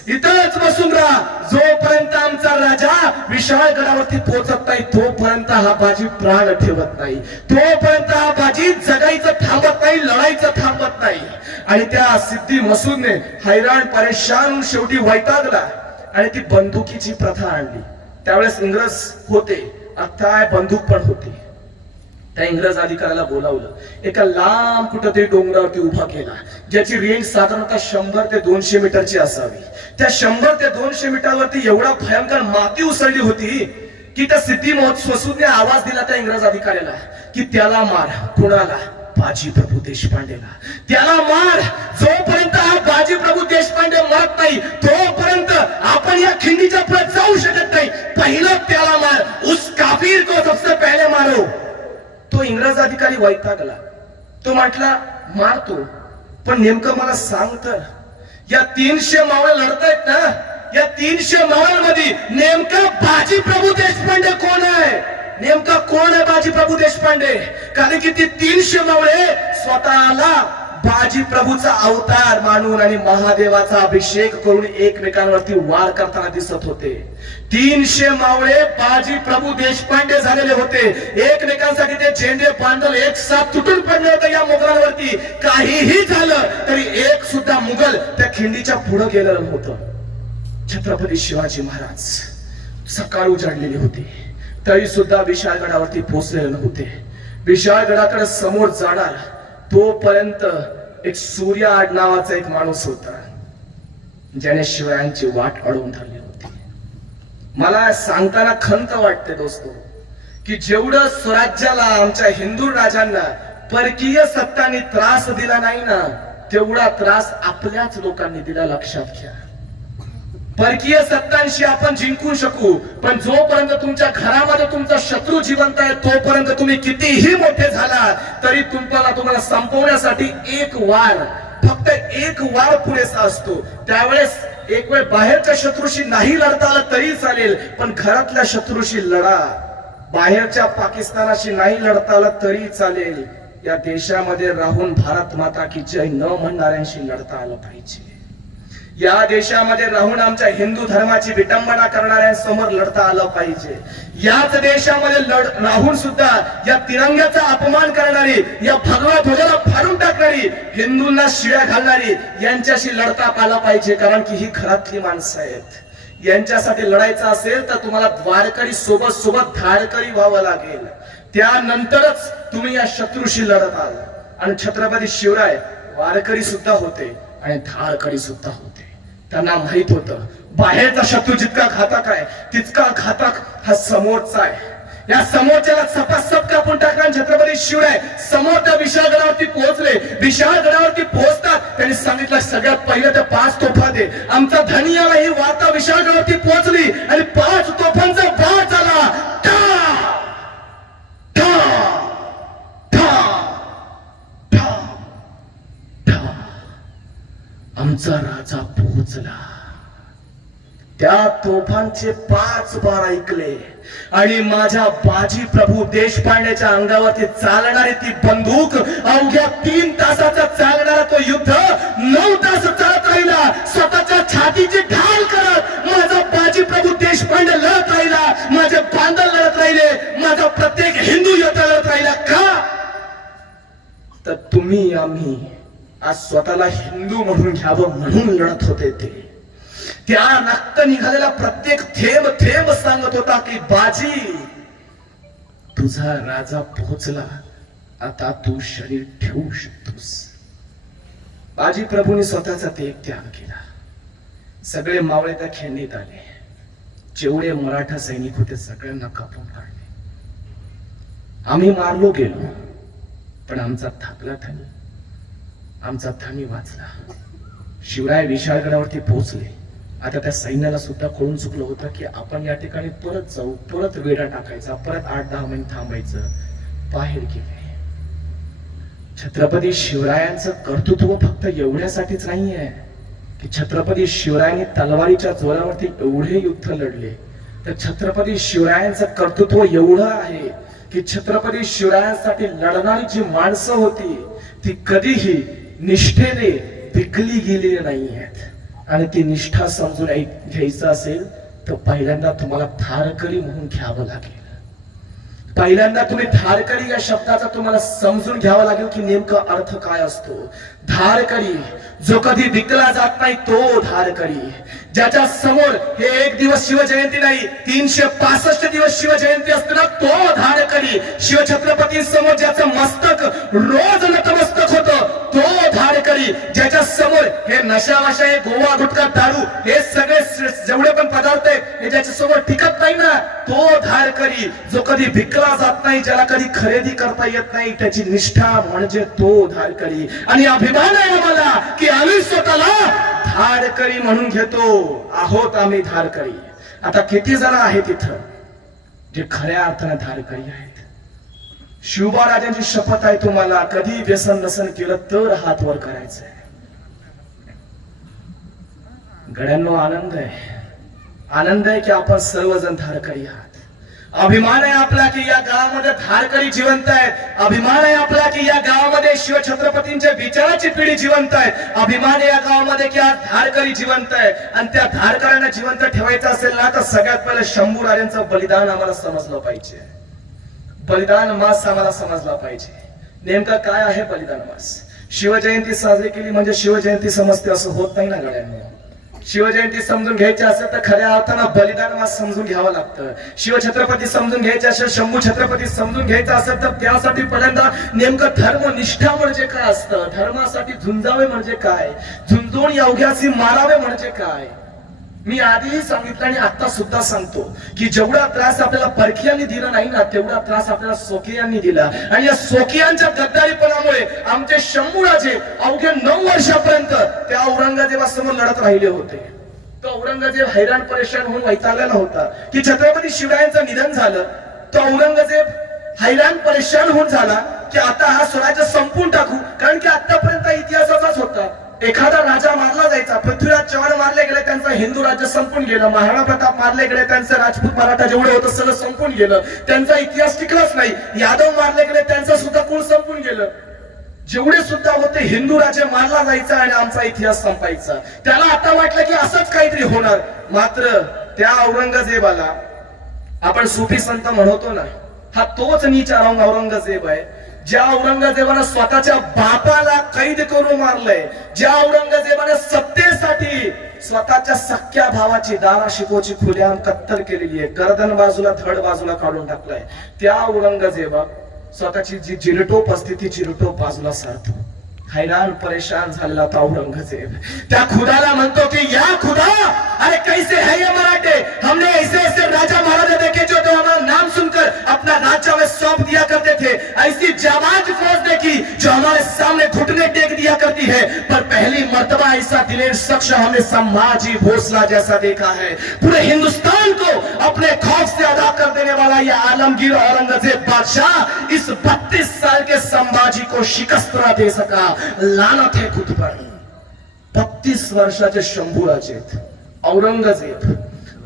इथंच बसून राहा. जोपर्यंत आमचा राजा विशाळगडावरती पोहोचत नाही तोपर्यंत हा बाजी प्राण ठेवत नाही. तोपर्यंत हा बाजी जगायचं थांबत नाही, लढायचं थांबत नाही. आणि त्या सिद्धी मसूदने हैराण परेशान शेवटी वैतागला आणि ती बंदुकीची प्रथा आणली. त्यावेळेस इंग्रज होते, अथाय बंदूक पण होती. त्या इंग्रज अधिकाऱ्याला बोलावलं, एका लांब कुठंतरी डोंगरावरती उभा केला, ज्याची रेंज साधारणतः 100 ते 200 मीटरची असावी. त्या 100 ते 200 मीटरवरती एवढा भयंकर माती उसळली होती की त्या सिद्धी महोत्सवने आवाज दिला त्या इंग्रज अधिकाऱ्याला की त्याला मार. कुणाला? बाजी प्रभू देशपांडेला. त्याला मार. जोपर्यंत हा बाजी प्रभू देशपांडे मरत नाही तोपर्यंत आपण या खिंडीच्या पुढे जाऊ शकत नाही. पहिलं त्याला मार. उस काफिर को सबसे पहले मारो. तो इंग्रज अधिकारी वैतागला. तो म्हटला मारतो, पण नेमकं मला सांग तर, या 300 मावळे लढतायत ना, या 300 मावळ्यांमध्ये नेमका बाजी प्रभू देशपांडे कोण आहे? नेमका कोण आहे बाजी प्रभू देशपांडे? कारण की ती 300 मावळे स्वतःला बाजी प्रभूचा अवतार मानून आणि महादेवाचा अभिषेक करून एकमेकांवरती वार करताना दिसत होते. 300 मावळे बाजी प्रभू देशपांडे झालेले होते. एकमेकांसाठी ते झेंडे बांधल एक साथ तुटून पडले होते या मुघलांवरती. काहीही झालं तरी एक सुद्धा मुघल त्या खिंडीच्या पुढे गेलेलं नव्हतं. छत्रपती शिवाजी महाराज सकाळ उजाडलेली होती तरी सुद्धा विशाळगडावरती पोहोचलेले नव्हते. विशाळगडाकडे समोर जाणार तोपर्यंत एक सूर्य आड नावाचा एक माणूस होता ज्याने शिवरायांची वाट अडवून धरली होती. मला सांगताना खंत वाटते दोस्तो की जेवढं स्वराज्याला आमच्या हिंदू राजांना परकीय सत्तांनी त्रास दिला नाही ना, तेवढा त्रास आपल्याच लोकांनी दिला. लक्षात घ्या, परकीय सत्तांशी आपण जिंकू शकू, पण जोपर्यंत तुमच्या घरामध्ये तुमचा शत्रू जिवंत आहे तोपर्यंत तुम्ही कितीही मोठे झाला तरी तुम्हाला संपवण्यासाठी एक वार, फक्त एक वार पुरेसा असतो. त्यावेळेस एक वेळ बाहेरच्या शत्रूशी नाही लढता आलं तरी चालेल, पण घरातल्या शत्रूशी लढा. बाहेरच्या पाकिस्तानाशी नाही लढता आलं तरी चालेल, या देशामध्ये राहून भारत माता की जय न म्हणणाऱ्यांशी लढता आलं पाहिजे. या देशामध्ये राहून आमच्या हिंदू धर्माची विटंबना करणाऱ्यांसमोर लढता आलं पाहिजे. याच देशामध्ये राहून सुद्धा या तिरंग्याचा अपमान करणारी, या भगवा ध्वजाला फाडून टाकणारी, हिंदूंना शिव्या घालणारी यांच्याशी लढता आला पाहिजे. कारण की ही घरातली माणसं आहेत. यांच्यासाठी लढायचं असेल तर तुम्हाला द्वारकरी सोबत सोबत धाडकरी व्हावं लागेल. त्यानंतरच तुम्ही या शत्रूशी लढत आल. आणि छत्रपती शिवराय वारकरी सुद्धा होते आणि धाडकरी सुद्धा होते. त्यांना माहित होतं बाहेरचा शत्रू जितका घातक आहे तितका घातक हा समोरचा आहे. या समोरच्याला सपासप कापून टाकला. छत्रपती शिवराय समोर त्या विशाळगडावरती पोहोचले. विशाळगडावरती पोहोचतात त्यांनी सांगितलं सगळ्यात पहिले त्या 5 तोफा दे. आमचा धनियाला ही वार्ता विशाळगडावरती पोहोचली आणि 5 तोफांचा बाण झाला. आमचा राजा पोहोचला. त्या तोफांचे 5 बार ऐकले आणि माझ्या बाजी प्रभू देशपांडेच्या अंगावरती चालणारी ती बंदूक अवघ्या 3 तासाचा चालणारा तो युद्ध 9 तास चालत राहिला. स्वतःच्या छातीची ढाल करत माझा बाजी प्रभू देशपांडे लढत राहिला. माझे बांधव लढत राहिले. माझा प्रत्येक हिंदू योद्धा लढत राहिला. का तर तुम्ही आम्ही आज स्वतःला हिंदू म्हणून घ्यावं म्हणून लढत होते. त्या रक्त निघालेला प्रत्येक थेंब थेंब सांगत होता की बाजी तुझा राजा पोहोचला, आता तू शरीर ठेवू शकतोस. बाजी प्रभूंनी स्वतःचा त्याग केला. सगळे मावळे त्या खिंडीत आले. जेवढे मराठा सैनिक होते सगळ्यांना कापून काढले. आम्ही मारलो गेलो पण आमचा थाकला थानी, आमचा थानी वाचला. शिवराय विशाळगडावरती पोहोचले. आता त्या सैन्याला सुद्धा कळून चुकलं होतं की आपण या ठिकाणी परत जाऊ, परत वेढा टाकायचा, परत 8-10 महिने थांबायचं. बाहेर गेले. छत्रपती शिवरायांचं कर्तृत्व फक्त एवढ्यासाठीच नाहीये की छत्रपती शिवरायांनी तलवारीच्या जोरावरती एवढे युद्ध लढले, तर छत्रपती शिवरायांचं कर्तृत्व एवढं आहे की छत्रपती शिवरायांसाठी लढणारी जी माणसं होती ती कधीही निष्ठेने विकली गेलेली नाही आहेत. आणि ती निष्ठा समजून घ्यायचं असेल तर पहिल्यांदा तुम्हाला धारकरी म्हणून घ्यावं लागेल. पहिल्यांदा तुम्ही धारकरी या शब्दाचा तुम्हाला समजून घ्यावा लागेल की नेमका अर्थ काय असतो. धारकरी जो कधी विकला जात नाही तो धारकरी, ज्याच्या समोर हे एक दिवस शिवजयंती नाही 365 दिवस शिवजयंती असते ना तो धारकरी, शिवछत्रपती समोर ज्याचं मस्तक रोज नतमस्तक होतं तो धारकरी, ज्याच्या समोर हे नशावशा हे गोवा गुटखा दारू हे सगळे जेवढे पण पदार्थ आहेत हे ज्याच्या समोर टिकत नाही ना तो धारकरी, जो कधी विकला जात नाही, ज्याला कधी खरेदी करता येत नाही, त्याची निष्ठा म्हणजे तो धारकरी. आणि अभिमान आहे आम्हाला की आम्ही स्वतःला धारकरी म्हणून घेतो आहोत, आम्ही धारकरी. आता किती जण आहेत इथं जे खऱ्या अर्थाने धारकरी आहेत? शिवबा राजांची शपथ आहे तुम्हाला, कधी व्यसन नसन केलं तर हात वर करायचंय. गड्यांनो आनंद आहे, आनंद आहे की आपण सर्वजण धारकरी आहात. अभिमान आहे आपला की या गावामध्ये धारकरी जिवंत आहेत. अभिमान आहे आपला की या गावामध्ये शिवछत्रपतींच्या विचाराची पिढी जिवंत आहे. अभिमान आहे या गावामध्ये की आज धारकरी जिवंत आहे. आणि त्या धारकऱ्यांना जिवंत ठेवायचं असेल ना तर सगळ्यात पहिले शंभू राजांचं बलिदान आम्हाला समजलं पाहिजे. बलिदान मास आम्हाला समजला पाहिजे. नेमका काय आहे बलिदान मास? शिवजयंती साजरी केली म्हणजे शिवजयंती समजते असं होत नाही ना गड्यांनो. शिवजयंती समजून घ्यायची असेल तर खऱ्या अर्थानं बलिदान मास समजून घ्यावं लागतं. शिवछत्रपती समजून घ्यायचे असेल, शंभू छत्रपती समजून घ्यायचं असेल तर त्यासाठी पहिल्यांदा नेमकं धर्मनिष्ठा म्हणजे काय असतं, धर्मासाठी झुंजावे म्हणजे काय, झुंजून अवघ्याशी मारावे म्हणजे काय. मी आधीही सांगितलं आणि आता सुद्धा सांगतो की जेवढा त्रास आपल्याला परखियांनी दिला नाही ना तेवढा त्रास आपल्याला सोकियांनी दिला. आणि या सोकियांच्या गद्दारीपणामुळे आमचे शंभूराजे अवघ्या 9 वर्षापर्यंत त्या औरंगजेबासमोर लढत राहिले होते. तो औरंगजेब हैराण परेशान होऊन वैतागलेला होता की छत्रपती शिवरायांचं निधन झालं. तो औरंगजेब हैराण परेशान होऊन झाला की आता हा स्वराज्य संपून टाकू. कारण की आतापर्यंत इतिहासाचाच होता, एखादा राजा मारला जायचा. पृथ्वीराज चव्हाण मारले गेले, त्यांचं हिंदू राज्य संपून गेलं. महाराणा प्रताप मारले गेले, त्यांचं राजपूत मराठा जेवढे होतं सगळं संपून गेलं, त्यांचा इतिहास टिकलाच नाही. यादव मारले गेले, त्यांचं सुद्धा कुळ संपून गेलं. जेवढे सुद्धा होते हिंदू राजे मारला जायचा आणि आमचा इतिहास संपायचा. त्याला आता वाटलं की असंच काहीतरी होणार. मात्र त्या औरंगजेबाला आपण सुफी संत म्हणतो ना, हा तोच नीच औरंगजेब आहे ज्या औरंगजेबानं स्वतःच्या बापाला कैद करून मारलंय, ज्या औरंगजेबानं सत्तेसाठी स्वतःच्या सख्या भावाची दारा शिकोची खुलेआम कत्तल केलेली आहे, गर्दन बाजूला धड बाजूला काढून टाकलाय. त्या औरंगजेबा स्वतःची जी जिरटोप असते ती जिरटोप बाजूला सारतो. हैराण परेशान झालेला था औरंगजेब त्या खुदाला म्हणतो की या खुदा, अरे कैसे है ये मराठे, हमने ऐसे ऐसे राजा महाराजा देखे जो तो हमारा नाम सुनकर अपना राज्य में सौंप दिया करते थे. ऐसी जाबाज फौज देखी जो हमारे सामने घुटने टेक दिया करती है, पर पहली मर्तबा ऐसा दिलेर शख्स हमने संभाजी भोसला जैसा देखा है. पूरे हिंदुस्तान को अपने खौफ से अदा कर देने वाला ये आलमगीर औरंगजेब बादशाह इस 32 साल के संभाजी को शिकस्त न दे सका. लानत है खुद पर. 32 वर्षाचे शंभूराजे औरंगजेब,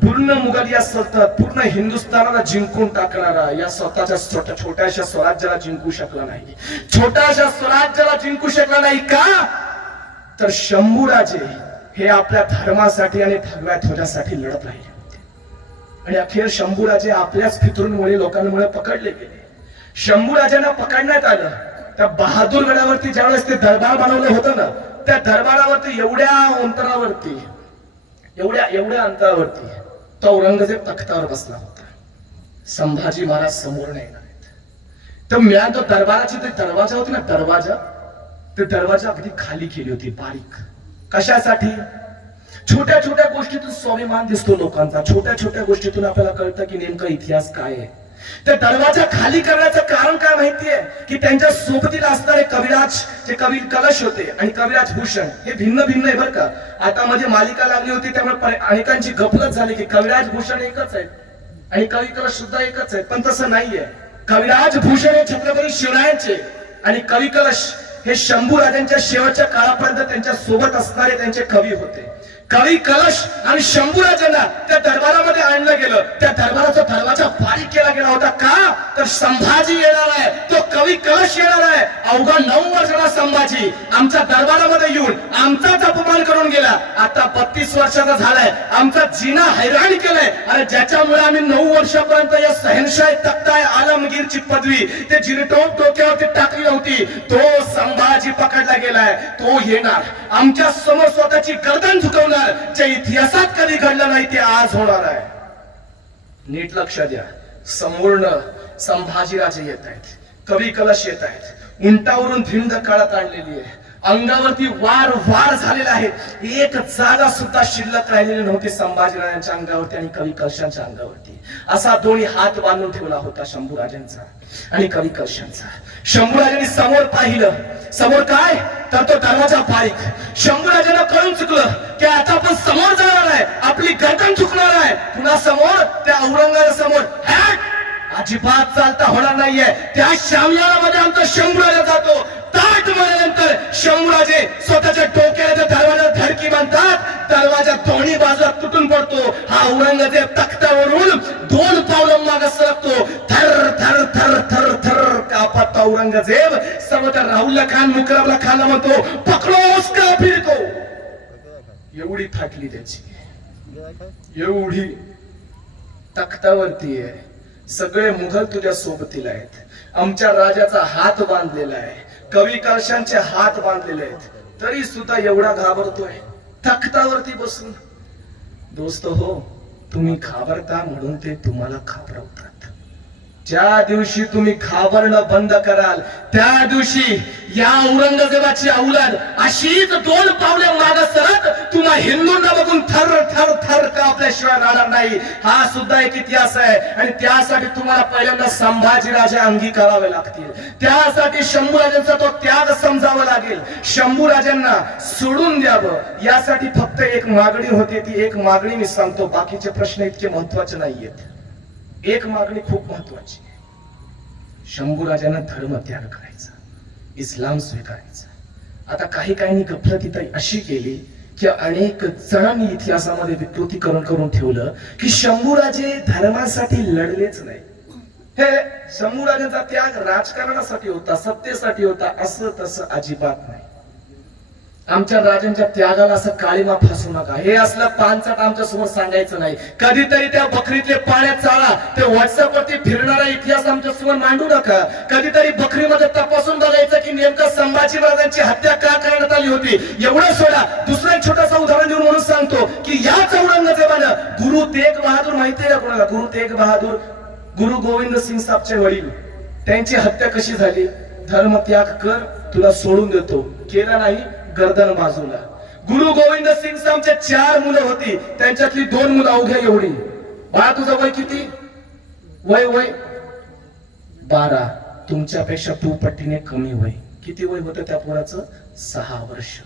पूर्ण मुघलिया सल्तनत, पूर्ण हिंदुस्थानाला जिंकून टाकणारा या स्वतःच्या छोट्याशा स्वराज्याला जिंकू शकला नाही. छोट्याशा स्वराज्याला जिंकू शकला नाही का? तर शंभूराजे हे आपल्या धर्मासाठी आणि भगव्या ध्वजासाठी लढत राहिले होते. आणि अखेर शंभूराजे आपल्याच फितरूंमुळे लोकांमुळे पकडले गेले. शंभूराजांना पकडण्यात आलं त्या बहादूरगडावरती ज्यावेळेस ते दरबार बनवलं होतं ना, त्या दरबारावरती एवढ्या अंतरावरती एवढ्या अंतरावरती तो औरंगजेब तख्तावर बसला होता. संभाजी महाराज समोर नाही आहेत. तर मी तो दरबाराची ते दरवाजा होती ना, दरवाजा अगदी खाली केली होती बारीक. कशासाठी? छोट्या छोट्या गोष्टीतून स्वाभिमान दिसतो लोकांचा. छोट्या छोट्या गोष्टीतून आपल्याला कळतं की नेमका इतिहास काय आहे. त्या दरवाजा खाली करण्याचं कारण काय माहितीये? की त्यांच्या सोबतीला असणारे कविराज, जे कवी कलश होते आणि कविराज भूषण हे भिन्न भिन्न आहे बरं का. आता मध्ये मालिका लागली होती त्यामुळे अनेकांची गफलत झाली की कविराज भूषण एकच आहे आणि कवी कलश सुद्धा एकच आहे. पण तसं नाहीये. कविराज भूषण हे छत्रपती शिवरायांचे आणि कवी कलश हे शंभू राजांच्या शेवटच्या काळापर्यंत त्यांच्या सोबत असणारे त्यांचे कवी होते. कवी कलश आणि शंभूराजांना त्या दरबारामध्ये आणलं गेलं. त्या दरबाराचा दरवाजा बारीक केला गेला होता. का? तर संभाजी येणार आहे, तो कवी कलश येणार आहे. अवघा 9 वर्षाचा संभाजी आमच्या दरबारामध्ये येऊन आमचाच अपमान करून गेला. आता 32 वर्षाचा झालाय. आमचा जिना हैराण केलाय. आणि ज्याच्यामुळे आम्ही 9 वर्षापर्यंत या शहनशाही तख्ताय आलमगीरची पदवी ते जिरटोप डोक्यावरती टाकली नव्हती. तो संभाजी पकडला गेलाय. तो येणार आमच्या समोर स्वतःची गर्दन झुकवणार. जे इतिहासात कधी घडलं नाही ते आज होणार आहे. नीट लक्ष द्या. समोरनं संभाजीराजे येत आहेत. कवी कलश येत आहेत. उंटावरून भिंड काळात आणलेली आहे. अंगावरती वार वार झालेला आहे. एक जागा सुद्धा शिल्लक राहिलेली नव्हती संभाजीराजांच्या अंगावरती आणि कवी कलशांच्या अंगावरती. असा दोन्ही हात बांधून ठेवला होता शंभूराजांचा आणि कवी कलशांचा. शंभूराजांनी समोर पाहिलं. समोर काय तर तो दरवाजा बारीक. शंभूराजांना कळून चुकलं की आता आपण समोर जाणार आहे. आपली गर्दन चुकणार आहे. पुन्हा समोर त्या औरंगाबाद हॅट अजिबात चालता होणार नाहीये. त्या शामियानामध्ये आमचा शंभूराजा जातो. ताट मारल्यानंतर शंभूराजे स्वतःच्या डोक्याला दरवाजा धडकी बांधतात. दरवाजा दोन्ही बाजूला तुटून पडतो. हा औरंगजेब तख्तावरून 2 पावलं मागे सरकतो. थर थर थर थर थर कापत औरंगजेब सर्व त्या राहुल खान मुकरबला खान म्हणतो पकडो उसका फिरतो. एवढी फाटली त्याची. एवढी तख्तावरती आहे. सगळे मुघल तुझ्या सोबतीला आहेत. आमच्या राजाचा हात बांधलेला आहे. कवी कलशांचे हात बांधलेले आहेत. तरी सुद्धा एवढा घाबरतोय तख्तावरती बसून. दोस्त हो, तुम्ही घाबरता म्हणून ते तुम्हाला घाबरवतात. ज्या दिवशी तुम्ही घाबरणं बंद कराल त्या दिवशी या औरंगजेबाची औलाद अशीच 2 पावले मागे सरत तुम्हा हिंदूंना बघून थर थर थर कापल्याशिवाय राहणार नाही. हा सुद्धा एक इतिहास आहे. आणि त्यासाठी तुम्हाला पहिल्यांदा संभाजीराजे अंगीकारावे लागतील. त्यासाठी शंभूराजांचा तो त्याग समजावा लागेल. शंभूराजांना सोडून द्यावं यासाठी फक्त एक मागणी होती. ती एक मागणी मी सांगतो. बाकीचे प्रश्न इतके महत्वाचे नाहीयेत. एक मागणी खूप महत्वाची आहे. शंभूराजांना धर्म त्याग करायचा, इस्लाम स्वीकारायचा. आता काही गफलत अशी केली की अनेक जणांनी इतिहासामध्ये विकृती करून ठेवलं की शंभूराजे धर्मासाठी लढलेच नाही. हे शंभूराजांचा त्याग राजकारणासाठी होता, सत्तेसाठी होता, असं तसं अजिबात नाही. आमच्या राजांच्या त्यागाला असं काळीमा फासू नका. हे असलं पानचाट आमच्या समोर सांगायचं नाही. कधीतरी त्या बकरीतले पाण्यात चाळा. ते व्हॉट्सअप वरती फिरणारा इतिहास आमच्या समोर मांडू नका. कधीतरी बकरीमध्ये तपासून बघायचं की नेमकं संभाजी महाराजांची हत्या का करण्यात आली होती. एवढं सोडा. दुसरं एक छोटासा उदाहरण देऊन म्हणून सांगतो की याच औरंगजेबानं गुरु तेग बहादूर माहितीये का कोणाला? गुरु तेग बहादूर गुरु गोविंद सिंग साहेबचे वडील. त्यांची हत्या कशी झाली? धर्म त्याग कर, तुला सोडून देतो. केला नाही, गर्दन बाजूला. गुरु गोविंद सिंग साहेबचे 4 मुलं होती. त्यांच्यातली 2 मुलं अवघ्या एवढी. बाळा तुझं वय किती? वय 12. तुमच्यापेक्षा 2 पटीने कमी वय. किती वय होतं त्या पोराचं? 6 वर्ष.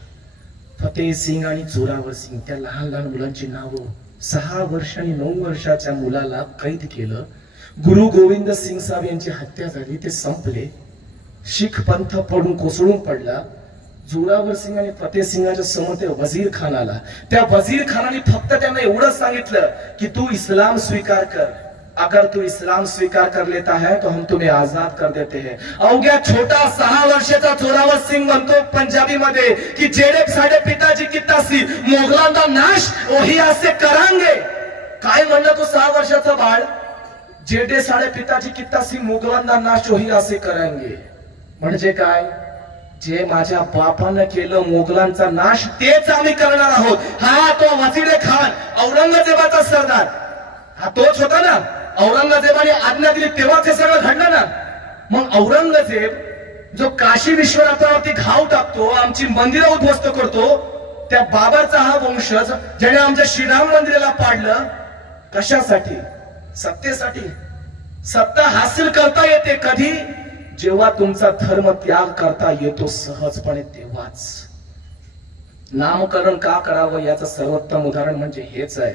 फतेह सिंग आणि जोरावर सिंग त्या लहान लहान मुलांची नावं. 6 वर्ष आणि 9 वर्षाच्या मुलाला कैद केलं. गुरु गोविंद सिंग साहेब यांची हत्या झाली. ते संपले. शीख पंथ पडून कोसळून पडला. जोरावर सिंग आणि फतेह सिंगाच्या समोर ते वजीर खान आला. त्या वजीर खानाने फक्त त्यांना एवढं सांगितलं की तू इस्लाम स्वीकार कर. अगर तू इस्लाम स्वीकार कर लेता है तो हम तुम्हें आजाद कर देते हैं. अवघ्या छोटा 6 वर्षाचा जोरावर सिंग म्हणतो पंजाबी मध्ये की जेडे साडे पिताजी कितासी मोगलांचा नाश वही असे करांगे. काय म्हणलं तो 6 वर्षाचा बाळ? जेडे साडे पिताजी कितासी मोगलांना नाश वही असे करांगे. म्हणजे काय? जे माझ्या बापानं केलं मोगलांचा नाश तेच आम्ही करणार आहोत. हा तो वजीर खान औरंगजेबाचा सरदार. हा तोच होता ना. औरंगजेबाने आज्ञा दिली तेव्हाच हे सगळं घडलं ना. मग औरंगजेब जो काशी विश्वनाथावरती घाव टाकतो, आमची मंदिरं उद्ध्वस्त करतो, त्या बाबाचा हा वंशज ज्याने आमच्या श्रीराम मंदिराला पाडलं. कशासाठी? सत्तेसाठी. सत्ता हासिल करता येते कधी? जेव्हा तुमचा धर्म त्याग करता येतो सहजपणे तेव्हाच. नामकरण का करावं याचं सर्वोत्तम उदाहरण म्हणजे हेच आहे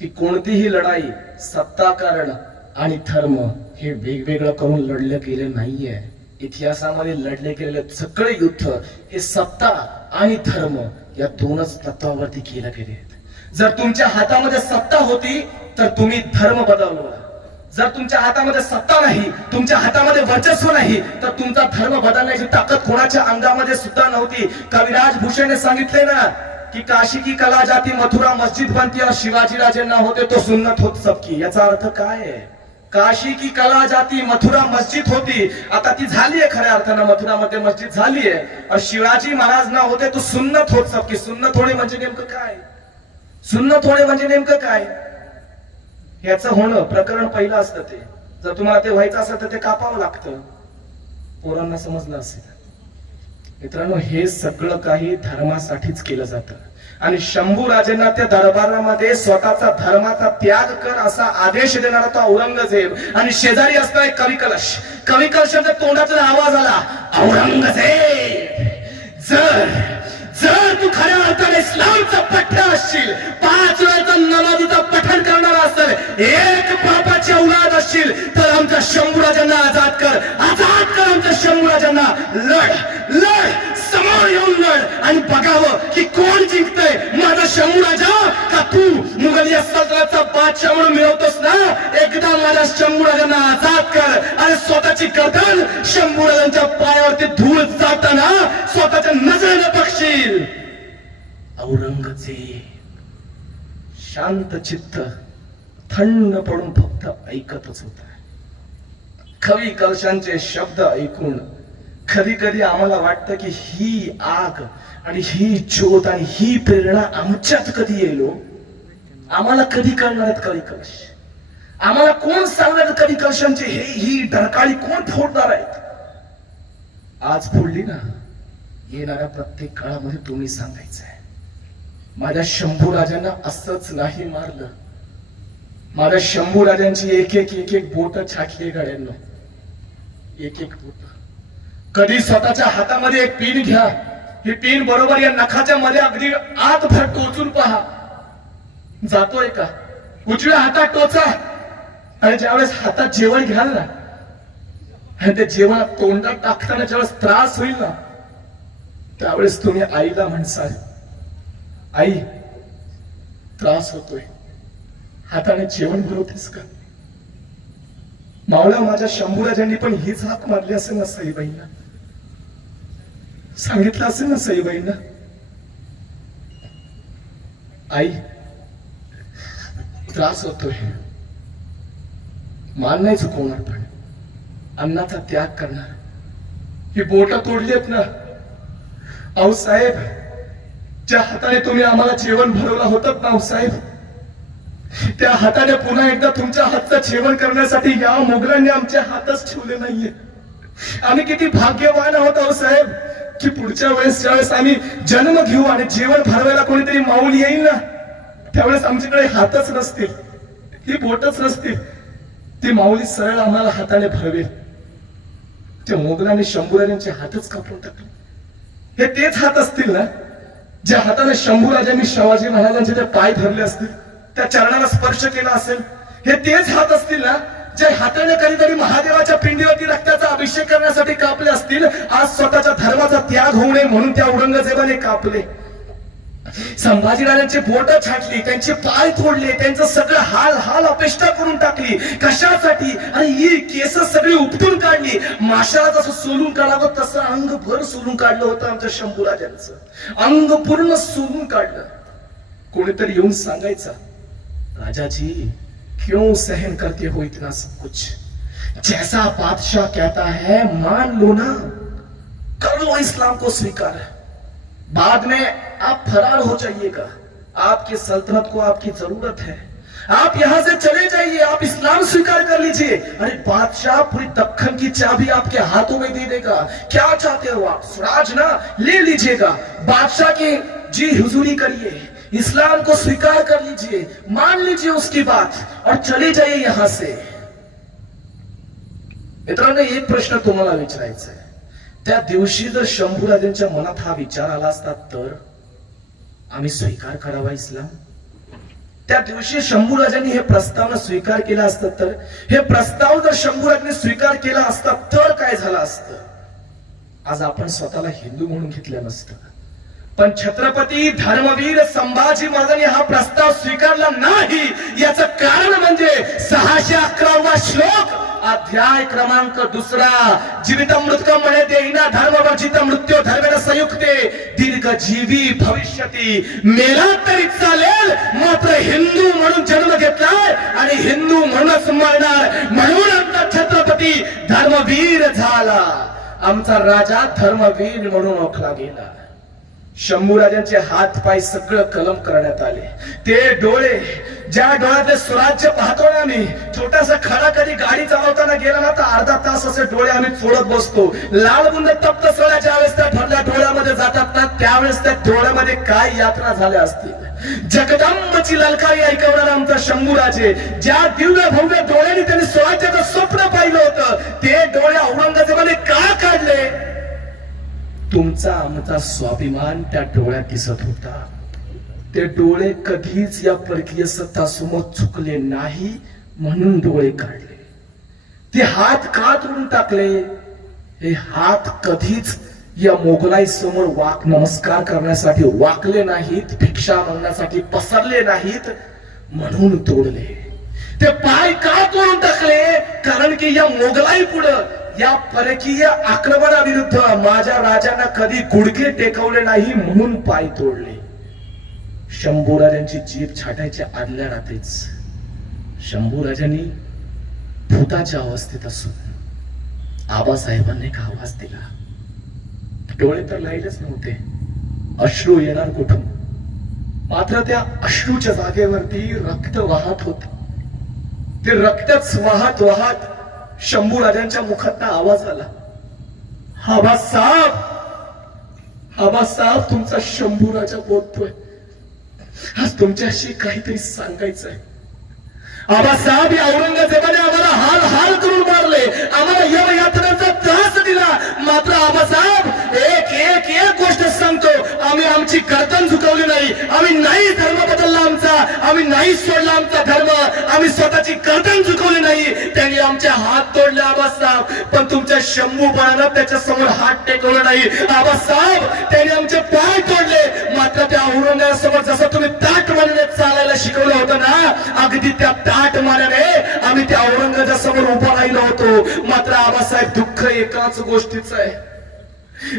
की कोणतीही लढाई सत्ताकरण आणि धर्म हे वेगवेगळं करून लढलं गेलं नाहीये. इतिहासामध्ये लढले गेलेले सगळे युद्ध हे सत्ता आणि धर्म या 2च तत्वावरती केले गेले. जर तुमच्या हातामध्ये सत्ता होती तर तुम्ही धर्म बदलला. जर तुमच्या हातामध्ये सत्ता नाही, तुमच्या हातामध्ये वर्चस्व नाही, तर तुमचा धर्म बदलण्याची ताकद कोणाच्या अंगामध्ये सुद्धा नव्हती. कविराज भूषणने सांगितले ना की काशी की कला जाती मथुरा मस्जिद बनती और शिवाजी राजे ना होते तो सुन्नत होत सबकी. याचा अर्थ काय आहे? काशी की कला जाती मथुरा मस्जिद होती, आता ती झाली आहे खऱ्या अर्थानं, मथुरामध्ये मस्जिद झाली आहे. और शिवाजी महाराज ना होते तो सुन्नत होत सबकी. सुन्नत होणे म्हणजे नेमकं काय? सुन्नत होणे म्हणजे नेमकं काय? याचं होणं प्रकरण पहिलं असतं ते. जर तुम्हाला ते व्हायचं असेल तर ते कापावं लागतं. पोरांना समजलं असेल. मित्रांनो, हे सगळं काही धर्मासाठीच केलं जातं. आणि शंभू राजेंना त्या दरबारामध्ये स्वतःचा धर्माचा त्याग कर असा आदेश देणारा तो औरंगजेब, आणि शेजारी असणारा एक कवी कलश. कवी कलशाच्या तोंडाचा आवाज आला, औरंगजेब, जर तू खऱ्या अर्थाने इस्लामचा पठ्य असशील, 5 वेळचा नमाजीचा पठण करणारा असेल, एक बापाची औलाद असशील, तर आमच्या शंभूराजांना आजाद कर आमच्या शंभूराजांना. लढ समोर येऊन लढ आणि बघावं की कोण जिंकतंय, माझा शंभूराजा का तू मुघलिया सल्तनतचा बादशाह म्हणून मिळवतोस ना. एकदा माझ्या शंभूराजांना आजाद कर आणि स्वतःची गर्दन शंभूराजांच्या पायावरती धूळ जाताना स्वतःच्या नजरेने बघशील. औरंगजेब शांत चित्त थंड पडून फक्त ऐकतच होता. कवी कलशांचे शब्द ऐकून कधी कधी आम्हाला वाटतं की ही आग आणि ही ज्योत आणि ही प्रेरणा आमच्यात कधी येईल. आम्हाला कधी कळणार आहेत कवी कलश? आम्हाला कोण सांगणार कवी कलशांची ही डरकाळी कोण फोडणार आहेत? आज फोडली ना, येणाऱ्या प्रत्येक काळामध्ये तुम्ही सांगायचंय, माझ्या शंभूराजांना असंच नाही मारलं. माझ्या शंभूराजांची एक एक बोट छाटली गाड्यांना, एक बोट. कधी स्वतःच्या हातामध्ये एक पिन घ्या, ही पिन बरोबर या नखाच्या मध्ये अगदी आत भर टोचून पहा, जातोय का? उजव्या हातात टोचा, आणि ज्यावेळेस हातात जेवण घ्याल ना, आणि ते जेवण तोंडात टाकताना ज्यावेळेस त्रास होईल ना, त्यावेळेस तुम्ही आईला म्हणसाल, आई त्रास होतोय, हाताने जेवण भरवतेस का? मावळ्या माझ्या शंभूराजांनी पण हीच हाक मारली असेल ना सईबाईंना, सांगितलं असेल ना सईबाईंना, आई त्रास होतोय. मान नाही चुकवणार, पण अन्नाचा त्याग करणार. ही बोट तोडलीत ना, अहो साहेब, ज्या हाताने तुम्ही आम्हाला जेवण भरवलं होतं ना साहेब, त्या हाताने पुन्हा एकदा तुमच्या हातचं जेवण करण्यासाठी या मोगलांनी आमच्या हातच ठेवले नाहीये. आम्ही किती भाग्यवान आहोत अहो साहेब, की पुढच्या वेळेस ज्यावेळेस आम्ही जन्म घेऊ आणि जेवण भरवायला कोणीतरी माऊल येईल ना, त्यावेळेस आमच्याकडे हातच नसतील, ही बोटच नसतील, ती माऊली सरळ आम्हाला हाताने भरवेल. त्या मोगलांनी शंभूराजांचे हातच कापून टाकले. हे तेच हात असतील ना, ज्या हाताने शंभूराजांनी शिवाजी महाराजांचे ते पाय धरले असतील, त्या चरणाला स्पर्श केला असेल. हे तेच हात असतील ना, जे हाताने कधीतरी महादेवाच्या पिंडीवरती रक्ताचा अभिषेक करण्यासाठी कापले असतील. आज स्वतःच्या धर्माचा त्याग होऊ नये म्हणून त्या औरंगजेबाने कापले. संभाजीराजांची बोट छाटली, त्यांचे पाय तोडले, त्यांचं सगळं हाल अपेष्टा करून टाकली. कशासाठी? आणि ही केस सगळी उपटून काढली. माशाला जसं सोलून काढावं तसं अंग भर सोलून काढलं होतं आमच्या शंभूराजांचं. अंग पूर्ण सोलून काढलं. कोणीतरी येऊन सांगायचं, राजा जी क्यों सहन करते हो इतना सब कुछ? जैसा बादशाह कहता है मान लो ना, कर लो इस्लाम को स्वीकार. बाद में आप फरार हो जाइएगा, आपकी सल्तनत को आपकी जरूरत है, आप यहां से चले जाइए, आप इस्लाम स्वीकार कर लीजिए. अरे बादशाह पूरी दक्खन की चाबी आपके हाथों में दे देगा. क्या चाहते हो आप? स्वराज ना, ले लीजिएगा. बादशाह की जी हुजूरी करिए, इस्लाम को स्वीकार कर लीजिए, मान लीजिए उसकी बात और चले जाइए यहां से. मित्रांनो, एक प्रश्न तुम्हाला विचारायचा आहे. त्या दिवशी जर शंभूराजांच्या मनात हा विचार आला असता तर आम्ही स्वीकार करावा इस्लाम? त्या दिवशी शंभूराजांनी हे प्रस्ताव स्वीकार केला असता तर, हे प्रस्ताव जर शंभूराजांनी स्वीकार केला असता तर काय झालं असतं? आज आपण स्वतःला हिंदू म्हणून घेतलं नसतं. पण छत्रपती धर्मवीर संभाजी महाराजांनी हा प्रस्ताव स्वीकारला नाही. याचं कारण म्हणजे 611वा श्लोक अध्याय क्रमांक 2 जीवितम मृतकम म्हणे देईना धर्म वर्जित मृत्यू धर्मेण संयुक्ते दीर्घ जीवी भविष्यती. मेला तरी चालेल मात्र हिंदू म्हणून जन्म घेतलाय आणि हिंदू म्हणूनच मरणार. म्हणून आमचा छत्रपती धर्मवीर झाला, आमचा राजा धर्मवीर म्हणून ओळखला गेला. शंभूराजांचे हात पाय सगळं कलम करण्यात आले. ते डोळे, ज्या डोळ्यातले स्वराज्य पाहतो ना आम्ही, छोटासा खडा कधी गाडी चालवताना गेला ना तर अर्धा तास असे डोळे आम्ही चोळत बसतो. लाल बुंद तप्त सोळ्या ज्या वेळेस त्या ठरल्या डोळ्यामध्ये जातात ना त्यावेळेस त्या डोळ्यामध्ये काय यात्रा झाल्या असतील. जगदंबची ललकारी ऐकवणारा आमचा शंभूराजे, ज्या दिव्य भव्य डोळ्यांनी त्यांनी स्वराज्याचं स्वप्न पाहिलं होतं, ते डोळे औरंगजेबाने का काढले? तुमचा आमचा स्वाभिमान त्या डोळ्यात दिसत होता. ते डोळे कधीच या परकीय सत्ता समोर चुकले नाही म्हणून डोळे काढले. ते हात का तोडून टाकले? हे हात कधीच या मोगलाई समोर नमस्कार करण्यासाठी वाकले नाहीत, भिक्षा मागण्यासाठी पसरले नाहीत म्हणून तोडले. ते पाय का तोडून टाकले? कारण की या मोगलाई पुढे, या परकीय आक्रमणाविरुद्ध माझ्या राजांना कधी गुडघे टेकवले नाही म्हणून पाय तोडले. शंभूराजांची जीभ छाटायच्या आदल्या रात्रीच शंभूराजांनी भूताच्या अवस्थेत असून आबासाहेबांनी एक आवाज दिला. डोळे तर लाईलच नव्हते, अश्रू येणार कुठून? मात्र त्या अश्रूच्या जागेवरती रक्त वाहत होते. ते रक्तच वाहत वाहत शंभूराजांच्या मुखात आवाज आला, आबासाहेब, आबासाहेब, तुमचा शंभूराजा बोलतोय, आज तुमच्याशी काहीतरी सांगायचं आहे. आबासाहेब, या औरंगजेबाने आम्हाला हाल हाल करून मारले, आम्हाला यमयातनांचा त्रास दिला. मात्र आबासाहेब, एक एक एक गोष्ट सांगतो, आम्ही आमची गर्दन झुकवली नाही, आम्ही नाही धर्म बदलला आमचा, आम्ही नाही सोडला आमचा धर्म, आम्ही स्वतःची गर्दन झुकवली नाही. त्यांनी आमचे हात तोडले आबासाहेब, पण तुमच्या शंभूपणानं त्याच्या समोर हात टेकवला नाही. आबासाहेब, त्यांनी आमचे पाय तोडले, मात्र त्या औरंगजेबासमोर जसं तुम्ही ताट मानेने चालायला शिकवलं होतं ना, अगदी त्या ताट मानेने आम्ही त्या औरंगजेबासमोर उभा राहिलो होतो. मात्र आबासाहेब, दुःख एकाच गोष्टीचं आहे,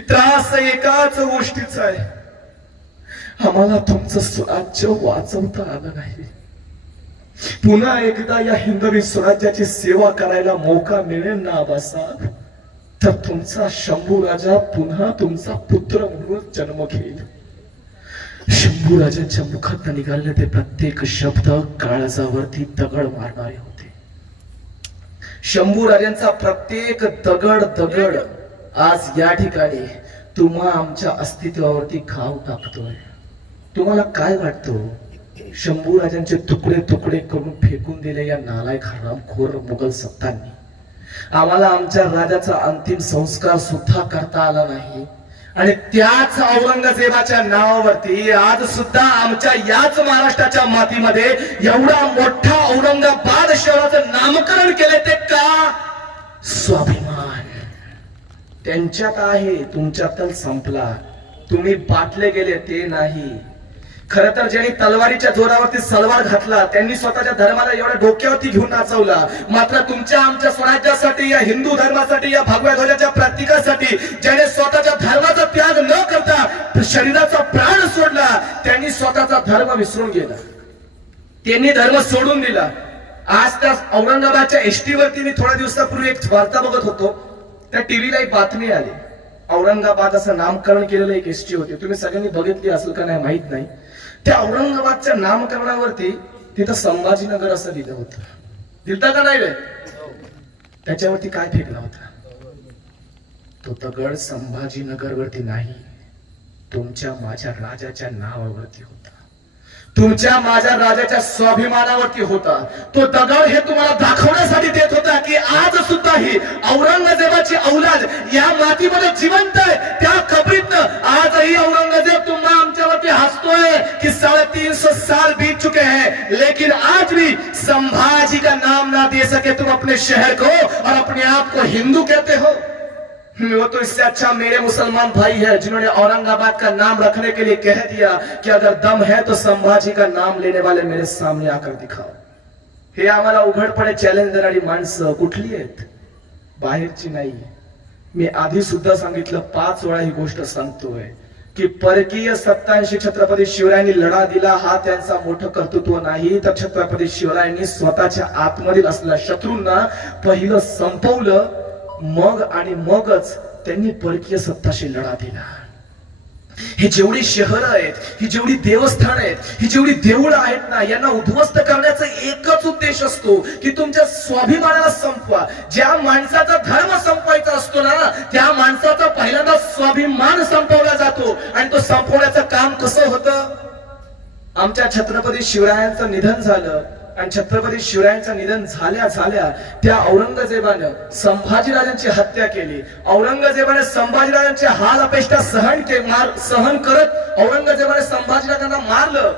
त्रास एकाच गोष्टीचा आहे, आम्हाला तुमचं स्वराज्य वाचवता आलं नाही. पुन्हा एकदा या हिंदवी स्वराज्याची सेवा करायला मौका मिळेल ना आबासाहेब, तर तुमचा शंभूराजा पुन्हा तुमचा पुत्र म्हणून जन्म घेईल. शंभूराजांच्या मुखात निघाले ते प्रत्येक शब्द काळजावरती दगड मारणारे होते. शंभूराजांचा प्रत्येक दगड आज या ठिकाणी तुम्हा आमच्या अस्तित्वावरती घाव टाकतोय. तुम्हाला काय वाटतं? शंभूराजांचे तुकडे तुकडे करून फेकून दिले या नालायक हरामखोर मुघल सत्तांनी आम्हाला आमच्या राजाचा अंतिम संस्कार सुद्धा करता आला नाही. आणि त्याच औरंगजेबाच्या नावावरती आज सुद्धा आमच्या याच महाराष्ट्राच्या मातीमध्ये एवढा मोठा औरंगाबाद शहराचं नामकरण केले. ते का? स्वाभिमान त्यांच्यात आहे, तुमच्यात संपला. तुम्ही बाटले गेले ते नाही. खर तर ज्यांनी तलवारीच्या जोरावरती सलवार घातला त्यांनी स्वतःच्या धर्माला एवढ्या डोक्यावरती घेऊन नाचवला. मात्र तुमच्या आमच्या स्वराज्यासाठी, या हिंदू धर्मासाठी, या भगव्या ध्वजाच्या प्रतीकासाठी ज्याने स्वतःच्या धर्माचा त्याग न करता शरीराचा प्राण सोडला, त्यांनी स्वतःचा धर्म विसरून गेला, त्यांनी धर्म सोडून दिला. आज त्या औरंगाबादच्या एसटी वरती मी थोड्या दिवसापूर्वी एक वार्ता बघत होतो. त्या टीव्हीला एक बातमी आली, औरंगाबाद असं नामकरण केलेलं एक एसटी होती. तुम्ही सगळ्यांनी बघितली असेल का नाही माहित नाही. त्या औरंगाबादच्या नामकरणावरती तिथं संभाजीनगर असं लिहिलं होतं. दिलता का नाही रे? त्याच्यावरती काय फेकला होता? तो दगड संभाजीनगर वरती नाही, तुमच्या माझ्या राजाच्या नावावरती होता, तुमच्या माझ्या राजाच्या स्वाभिमानावरती होता. तो दगड हे तुम्हाला दाखवण्यासाठी देत होता की आज सुद्धा ही औरंगजेबाची औलाद या मातीमध्ये जिवंत आहे. त्या कबरीतनं आजही औरंगजेब तुम्हाला आमच्यावरती हसतोय की 350 साल बीत चुके हैं, लेकिन आज भी संभाजी का नाम ना दे सके तुम अपने शहर को और अपने आप को हिंदू कहते हो. वो तो इससे अच्छा मेरे मुसलमान भाई है जिन्होंने औरंगाबाद का नाम रखने के लिए कह दिया कि अगर दम है तो संभाजी का नाम लेने वाले मेरे सामने आकर दिखाओ. हे आम्हाला उघडपणे चॅलेंज देणारी माणसं कुठली आहेत? बाहेरची नाही. मी आधी सुद्धा सांगितलं, 5 वेळा ही गोष्ट सांगतोय की परकीय सत्तांशी छत्रपती शिवरायांनी लढा दिला हा त्यांचा मोठं कर्तृत्व नाही, तर छत्रपती शिवरायांनी स्वतःच्या आतमधील असलेल्या शत्रूंना पहिलं संपवलं, मगच त्यांनी परकीय सत्ताशी लढा दिला. ही जेवढी शहरं आहेत, ही जेवढी देवस्थान आहेत, ही जेवढी देऊळं आहेत ना, यांना उद्ध्वस्त करण्याचा एकच उद्देश असतो की तुमच्या स्वाभिमानाला संपवा. ज्या माणसाचा धर्म संपवायचा असतो ना, त्या माणसाचा पहिल्यांदा स्वाभिमान संपवला जातो. आणि तो संपवण्याचं काम कसं होतं? आमच्या छत्रपती शिवरायांचं निधन झालं आणि छत्रपती शिवरायांचं निधन झाल्या त्या औरंगजेबानं संभाजीराजांची हत्या केली. औरंगजेबाने संभाजीराजांचे हाल अपेष्टा सहन करत औरंगजेबाने संभाजीराजांना मारलं.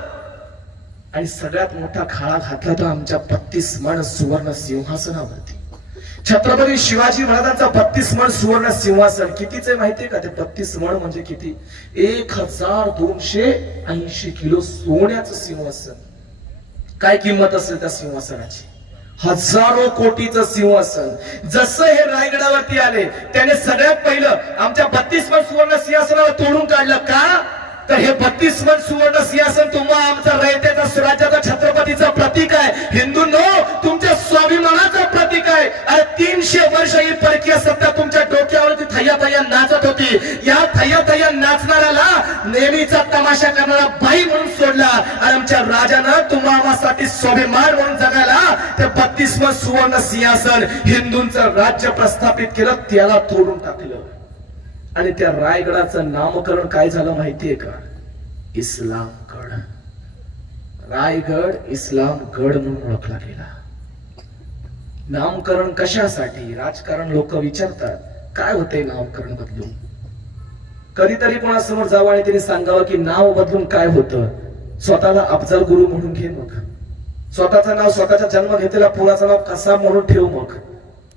आणि सगळ्यात मोठा खाळा घातला तो आमच्या 32 मण सुवर्ण सिंहासनावरती. छत्रपती शिवाजी महाराजांचा 32 मण सुवर्ण सिंहासन कितीचे माहितीये का? ते 32 मण म्हणजे किती? 1280 किलो सोन्याचं सिंहासन. काय किंमत असेल त्या सिंहासनाची? हजारो कोटीचं सिंहासन. जसं हे रायगडावरती आले त्याने सगळ्यात पहिलं आमच्या 32 मण सुवर्ण सिंहासनावर तोडून काढलं. का? तर हे 32 मण सुवर्ण सिंहासन तुम्हा आमचा रयतेचा स्वराज्याचा छत्रपतीचं प्रतीक आहे. हिंदूंनो, तुमच्या स्वाभिमानाचं प्रतीक आहे. अरे 300 वर्ष ही परकीय सत्ता तुमच्या डोक्यावरती थैया थैया नाचत होती. या थैया थैया नाचणाऱ्याला नेहमीचा तमाशा करणारा बाई म्हणून सोडला. आणि आमच्या राजानं तुम्हा आम्हासाठी स्वाभिमान म्हणून जगायला ते 32 मण सुवर्ण सिंहासन हिंदूंचं राज्य प्रस्थापित केलं, त्याला तोडून टाकलं. आणि त्या रायगडाचं नामकरण काय झालं माहितीये का? इस्लामगड. रायगड इस्लामगड म्हणून ओळखला गेला. नामकरण कशासाठी? राजकारण लोक विचारतात काय होतंय नामकरण बदलून. कधीतरी कोणासमोर जावं आणि त्यांनी सांगावं की नाव बदलून काय होतं. स्वतःला अफजल गुरु म्हणून घे, मग स्वतःचं नाव, स्वतःचा जन्म घेतलेला पुराचं नाव कसा म्हणून ठेव.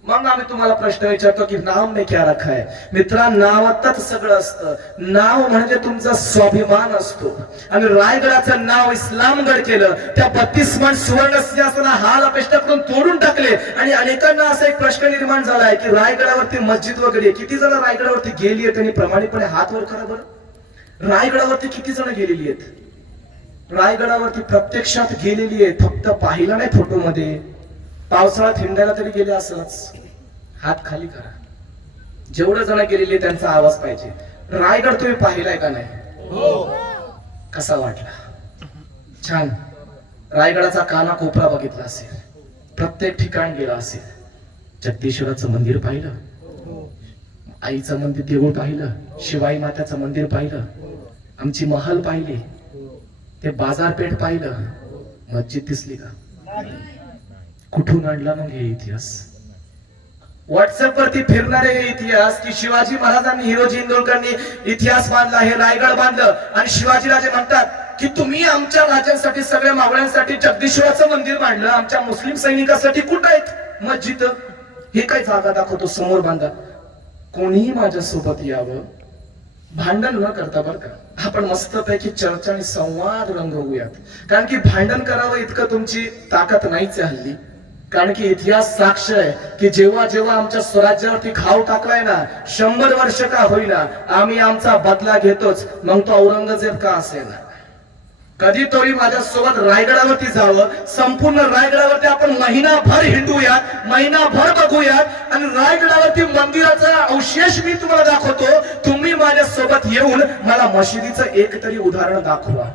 मग आम्ही तुम्हाला प्रश्न विचारतो की नाम ने क्या रखा है? मित्रा, नावातच सगळं असतं. नाव म्हणजे तुमचा स्वाभिमान असतो. आणि रायगडाचं नाव इस्लामगड केलं. त्या 32 मण सुवर्ण सिंहासन हाल अपेष्टा करून तोडून टाकले. आणि अनेकांना असा एक प्रश्न निर्माण झालाय की रायगडावरती मस्जिद वगैरे, किती जण रायगडावरती गेली आहेत? त्यांनी प्रामाणिकपणे हात वर करा बरं. रायगडावरती किती जण गेलेली आहेत? रायगडावरती प्रत्यक्षात गेलेली आहेत, फक्त पाहिलं नाही फोटोमध्ये. पावसाळ्यात हिंडायला तरी गेले असलच. हात खाली करा. जेवढं जण गेलेले त्यांचा आवाज पाहिजे. रायगड तुम्ही पाहिलाय का नाही? कसा वाटला? छान. रायगडाचा काना कोपरा बघितला असेल, प्रत्येक ठिकाण गेला असेल. जगदीश्वराचं मंदिर पाहिलं, आईचं मंदिर देऊळ पाहिलं, शिवाई माताचं मंदिर पाहिलं, आमची महल पाहिली, ते बाजारपेठ पाहिलं. मस्जिद दिसली का? कुठून आणला मग हे इतिहास? व्हॉट्सअप वरती फिरणारे हे इतिहास की शिवाजी महाराजांनी, हिरोजी इंदोरकरांनी इतिहास बांधला, हे रायगड बांधलं. आणि शिवाजीराजे म्हणतात की तुम्ही आमच्या राजांसाठी, सगळ्या मावळ्यांसाठी जगदीश्वराचं मंदिर बांधलं, आमच्या मुस्लिम सैनिकांसाठी कुठं आहेत मस्जिद? हे काय जागा दाखवतो समोर बांधा. कोणीही माझ्यासोबत यावं, भांडण न करता बरं का. आपण मस्तपैकी चर्चा आणि संवाद रंगवूयात. कारण की भांडण करावं इतकं तुमची ताकद नाहीच आहे हल्ली. कारण की इतिहास साक्ष आहे की जेव्हा जेव्हा आमच्या स्वराज्यावरती घाव टाकलाय ना, 100 वर्ष का होईना, आम्ही आमचा बदला घेतोच. मग तो औरंगजेब का असेना. कधीतरी माझ्यासोबत रायगडावरती जावं. संपूर्ण रायगडावरती आपण महिनाभर हिंडूयात, महिनाभर बघूयात. आणि रायगडावरती मंदिराचा अवशेष मी तुम्हाला दाखवतो. तुम्ही माझ्यासोबत येऊन मला मशिदीचं एक तरी उदाहरण दाखवा.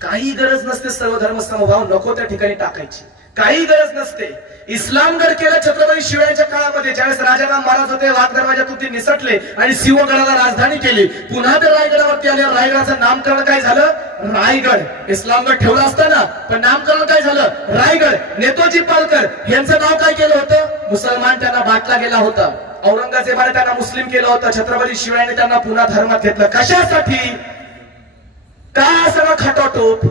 काही गरज नसते सर्वधर्म समभाव नको त्या ठिकाणी टाकायची, काही गरज नसते. इस्लामगड केलं छत्रपती शिवरायांच्या काळामध्ये, ज्यावेळेस राजाराम महाराज होते, वाघ दरवाजातून ते निसटले आणि सिंहगडाला राजधानी केली. पुन्हा ते रायगडावरती आले. रायगडाचं नामकरण काय झालं? रायगड. इस्लामगड ठेवलं असताना पण नामकरण काय झालं? रायगड. नेताजी पालकर यांचं नाव काय केलं होतं? मुसलमान त्यांना बाटला गेला होता. औरंगजेबाने त्यांना मुस्लिम केलं होतं. छत्रपती शिवरायांनी त्यांना पुन्हा धर्मात घेतलं. कशासाठी? काय सगळं खटाटोप?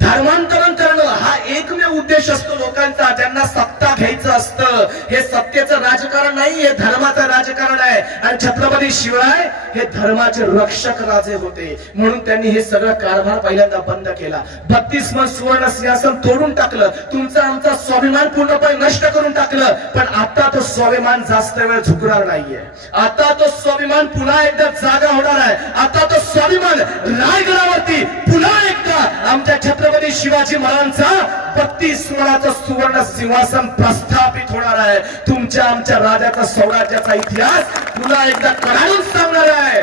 धर्मांतरण करणं हा एकमेव उद्देश असतो लोकांचा, ज्यांना सत्ता घ्यायचं असतं. होतं. हे सत्तेचं राजकारण नाही, हे धर्माचं राजकारण आहे. आणि छत्रपती शिवराय हे धर्माचे रक्षक राजे होते, म्हणून त्यांनी हे सगळं कारभार पहिल्यांदा बंद केला. 32 मन सुवर्ण सिंहासन तोडून टाकलं, तुमचा आमचा स्वाभिमान पूर्णपणे नष्ट करून टाकलं. पण आता तो स्वाभिमान जास्त वेळ झुकणार नाहीये. आता तो स्वाभिमान पुन्हा एकदा जागा होणार आहे. आता तो स्वाभिमान रायगडावरती पुन्हा एकदा आमच्या छत्रपती शिवाजी महाराजांचा 32 मनाचं सुवर्ण सिंहासन प्रस्थापित होणार आहे. तुमच्या आमच्या राजाचा स्वराज्याचा इतिहास पुन्हा एकदा कडाडून सांगणार आहे.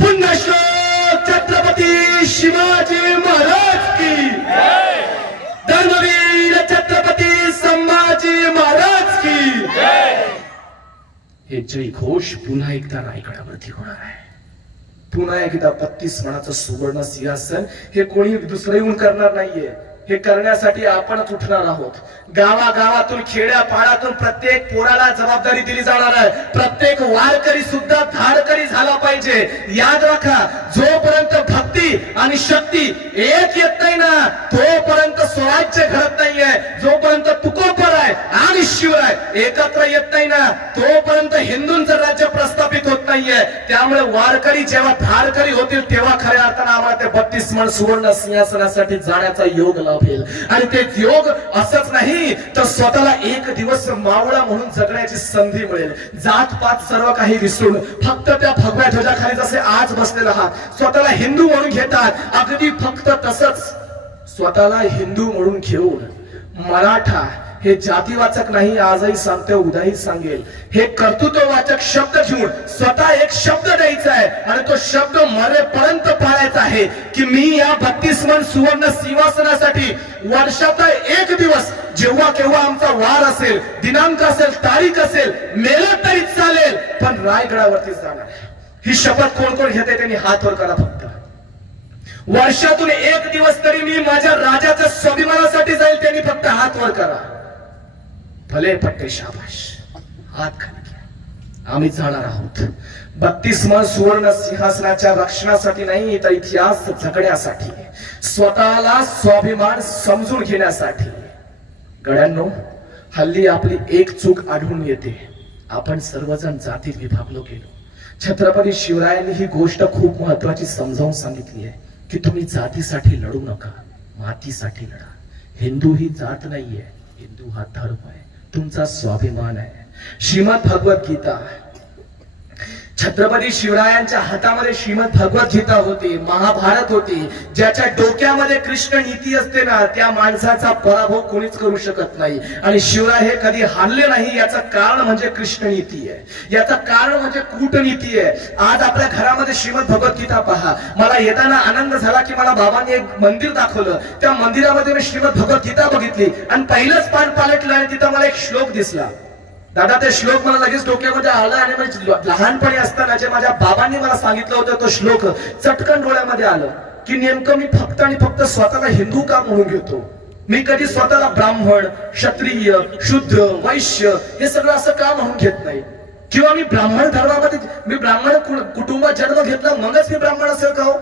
पुण्यश्लोक छत्रपती शिवाजी महाराज की जय. धर्मवीर छत्रपती संभाजी महाराज की जय. हे जय घोष पुन्हा एकदा रायगडावरती होणार आहे. पुन्हा एकदा 32 मनाचं सुवर्ण सिंहासन हे कोणी दुसरं येऊन करणार नाहीये. हे करण्यासाठी आपणच उठणार आहोत. गावागावातून खेड्यापाड्यातून प्रत्येक पोराला जबाबदारी दिली जाणार आहे. प्रत्येक वारकरी सुद्धा धाडकरी झाला पाहिजे. याद राखा, जोपर्यंत भक्ती आणि शक्ती एक येत नाही ना, तोपर्यंत स्वराज्य घडत नाहीये. जोपर्यंत तुकोबर आहे आणि शिवराय एकत्र येत नाही ना, तोपर्यंत हिंदूंचं राज्य प्रस्थापित होत नाहीये. त्यामुळे वारकरी जेव्हा धाडकरी होतील तेव्हा खऱ्या अर्थानं आम्हाला ते 32 मन सुवर्ण सिंहासनासाठी जाण्याचा योग लाभेल. आणि ते योग असंच नाही तर स्वतःला एक दिवस मावळा म्हणून जगण्याची संधी मिळेल. जात पात सर्व काही विसरून फक्त त्या भगव्या ध्वजाखाली जसे आज बसलेले आहात, स्वतःला हिंदू म्हणून घेतात. अगदी फक्त तसंच स्वतःला हिंदू म्हणून घेऊन मराठा हे जातीवाचक नाही, आजही सांगते उद्याही सांगेल, हे कर्तृत्ववाचक शब्द घेऊन स्वतः एक शब्द द्यायचा आहे आणि तो शब्द मरेपर्यंत पाळायचा आहे की मी या 32 मन सुवर्ण सिंहासनासाठी वर्षाचा एक दिवस जेव्हा केव्हा आमचा वार असेल, दिनांक असेल, तारीख असेल, मेलं तरी चालेल, पण रायगडावरती जाणार. ही शपथ कोण कोण घेते त्यांनी हात वर करा. फक्त वर्षातून एक दिवस तरी मी माझ्या राजाच्या स्वाभिमानासाठी जाईल, त्यांनी फक्त हात वर करा. भले पट्टे शाबाश, हात खाली घ्या. आम्ही जाणार आहोत 32 मन सुवर्ण सिंहासनाच्या रक्षणासाठी नाही, तर इतिहास जगण्यासाठी, स्वतःला स्वाभिमान समजून घेण्यासाठी. गड्यांनो, हल्ली आपली एक चूक आढळून येते. आपण सर्वजण जातीत विभागलो गेलो. छत्रपती शिवरायांनी ही गोष्ट खूप महत्वाची समजावून सांगितली आहे की तुम्ही जातीसाठी लढू नका, मातीसाठी लढा. हिंदू ही जात नाहीये, हिंदू हा धर्म आहे, तुमचा स्वाभिमान आहे. श्रीमद भगवत गीता, छत्रपती शिवरायांच्या हातामध्ये श्रीमद भगवत गीता होती, महाभारत होती. ज्याच्या डोक्यामध्ये कृष्ण नीती असते ना, त्या माणसाचा पराभव कोणीच करू शकत नाही. आणि शिवराय हे कधी हारले नाही. याचं कारण म्हणजे कृष्ण नीती आहे, याचं कारण म्हणजे कूटनीती आहे. आज आपल्या घरामध्ये श्रीमद भगवत गीता पहा. मला येताना आनंद झाला की मला बाबांनी एक मंदिर दाखवलं. त्या मंदिरामध्ये मी श्रीमद भगवत गीता बघितली आणि पहिलंच पान पालटलं आणि तिथं मला एक श्लोक दिसला. दादा, ते श्लोक मला लगेच डोक्यामध्ये आला आणि लहानपणी असताना जे माझ्या बाबांनी मला सांगितलं होतं तो श्लोक चटकन डोळ्यामध्ये आलं की नेमकं मी फक्त आणि फक्त स्वतःला हिंदू का म्हणून घेतो. मी कधी स्वतःला ब्राह्मण, क्षत्रिय, शूद्र, वैश्य हे सगळं असं का म्हणून घेत नाही. किंवा मी ब्राह्मण धर्मामध्ये, मी ब्राह्मण कुटुंबात जन्म घेतला म्हणूनच मी ब्राह्मण असेल का हो?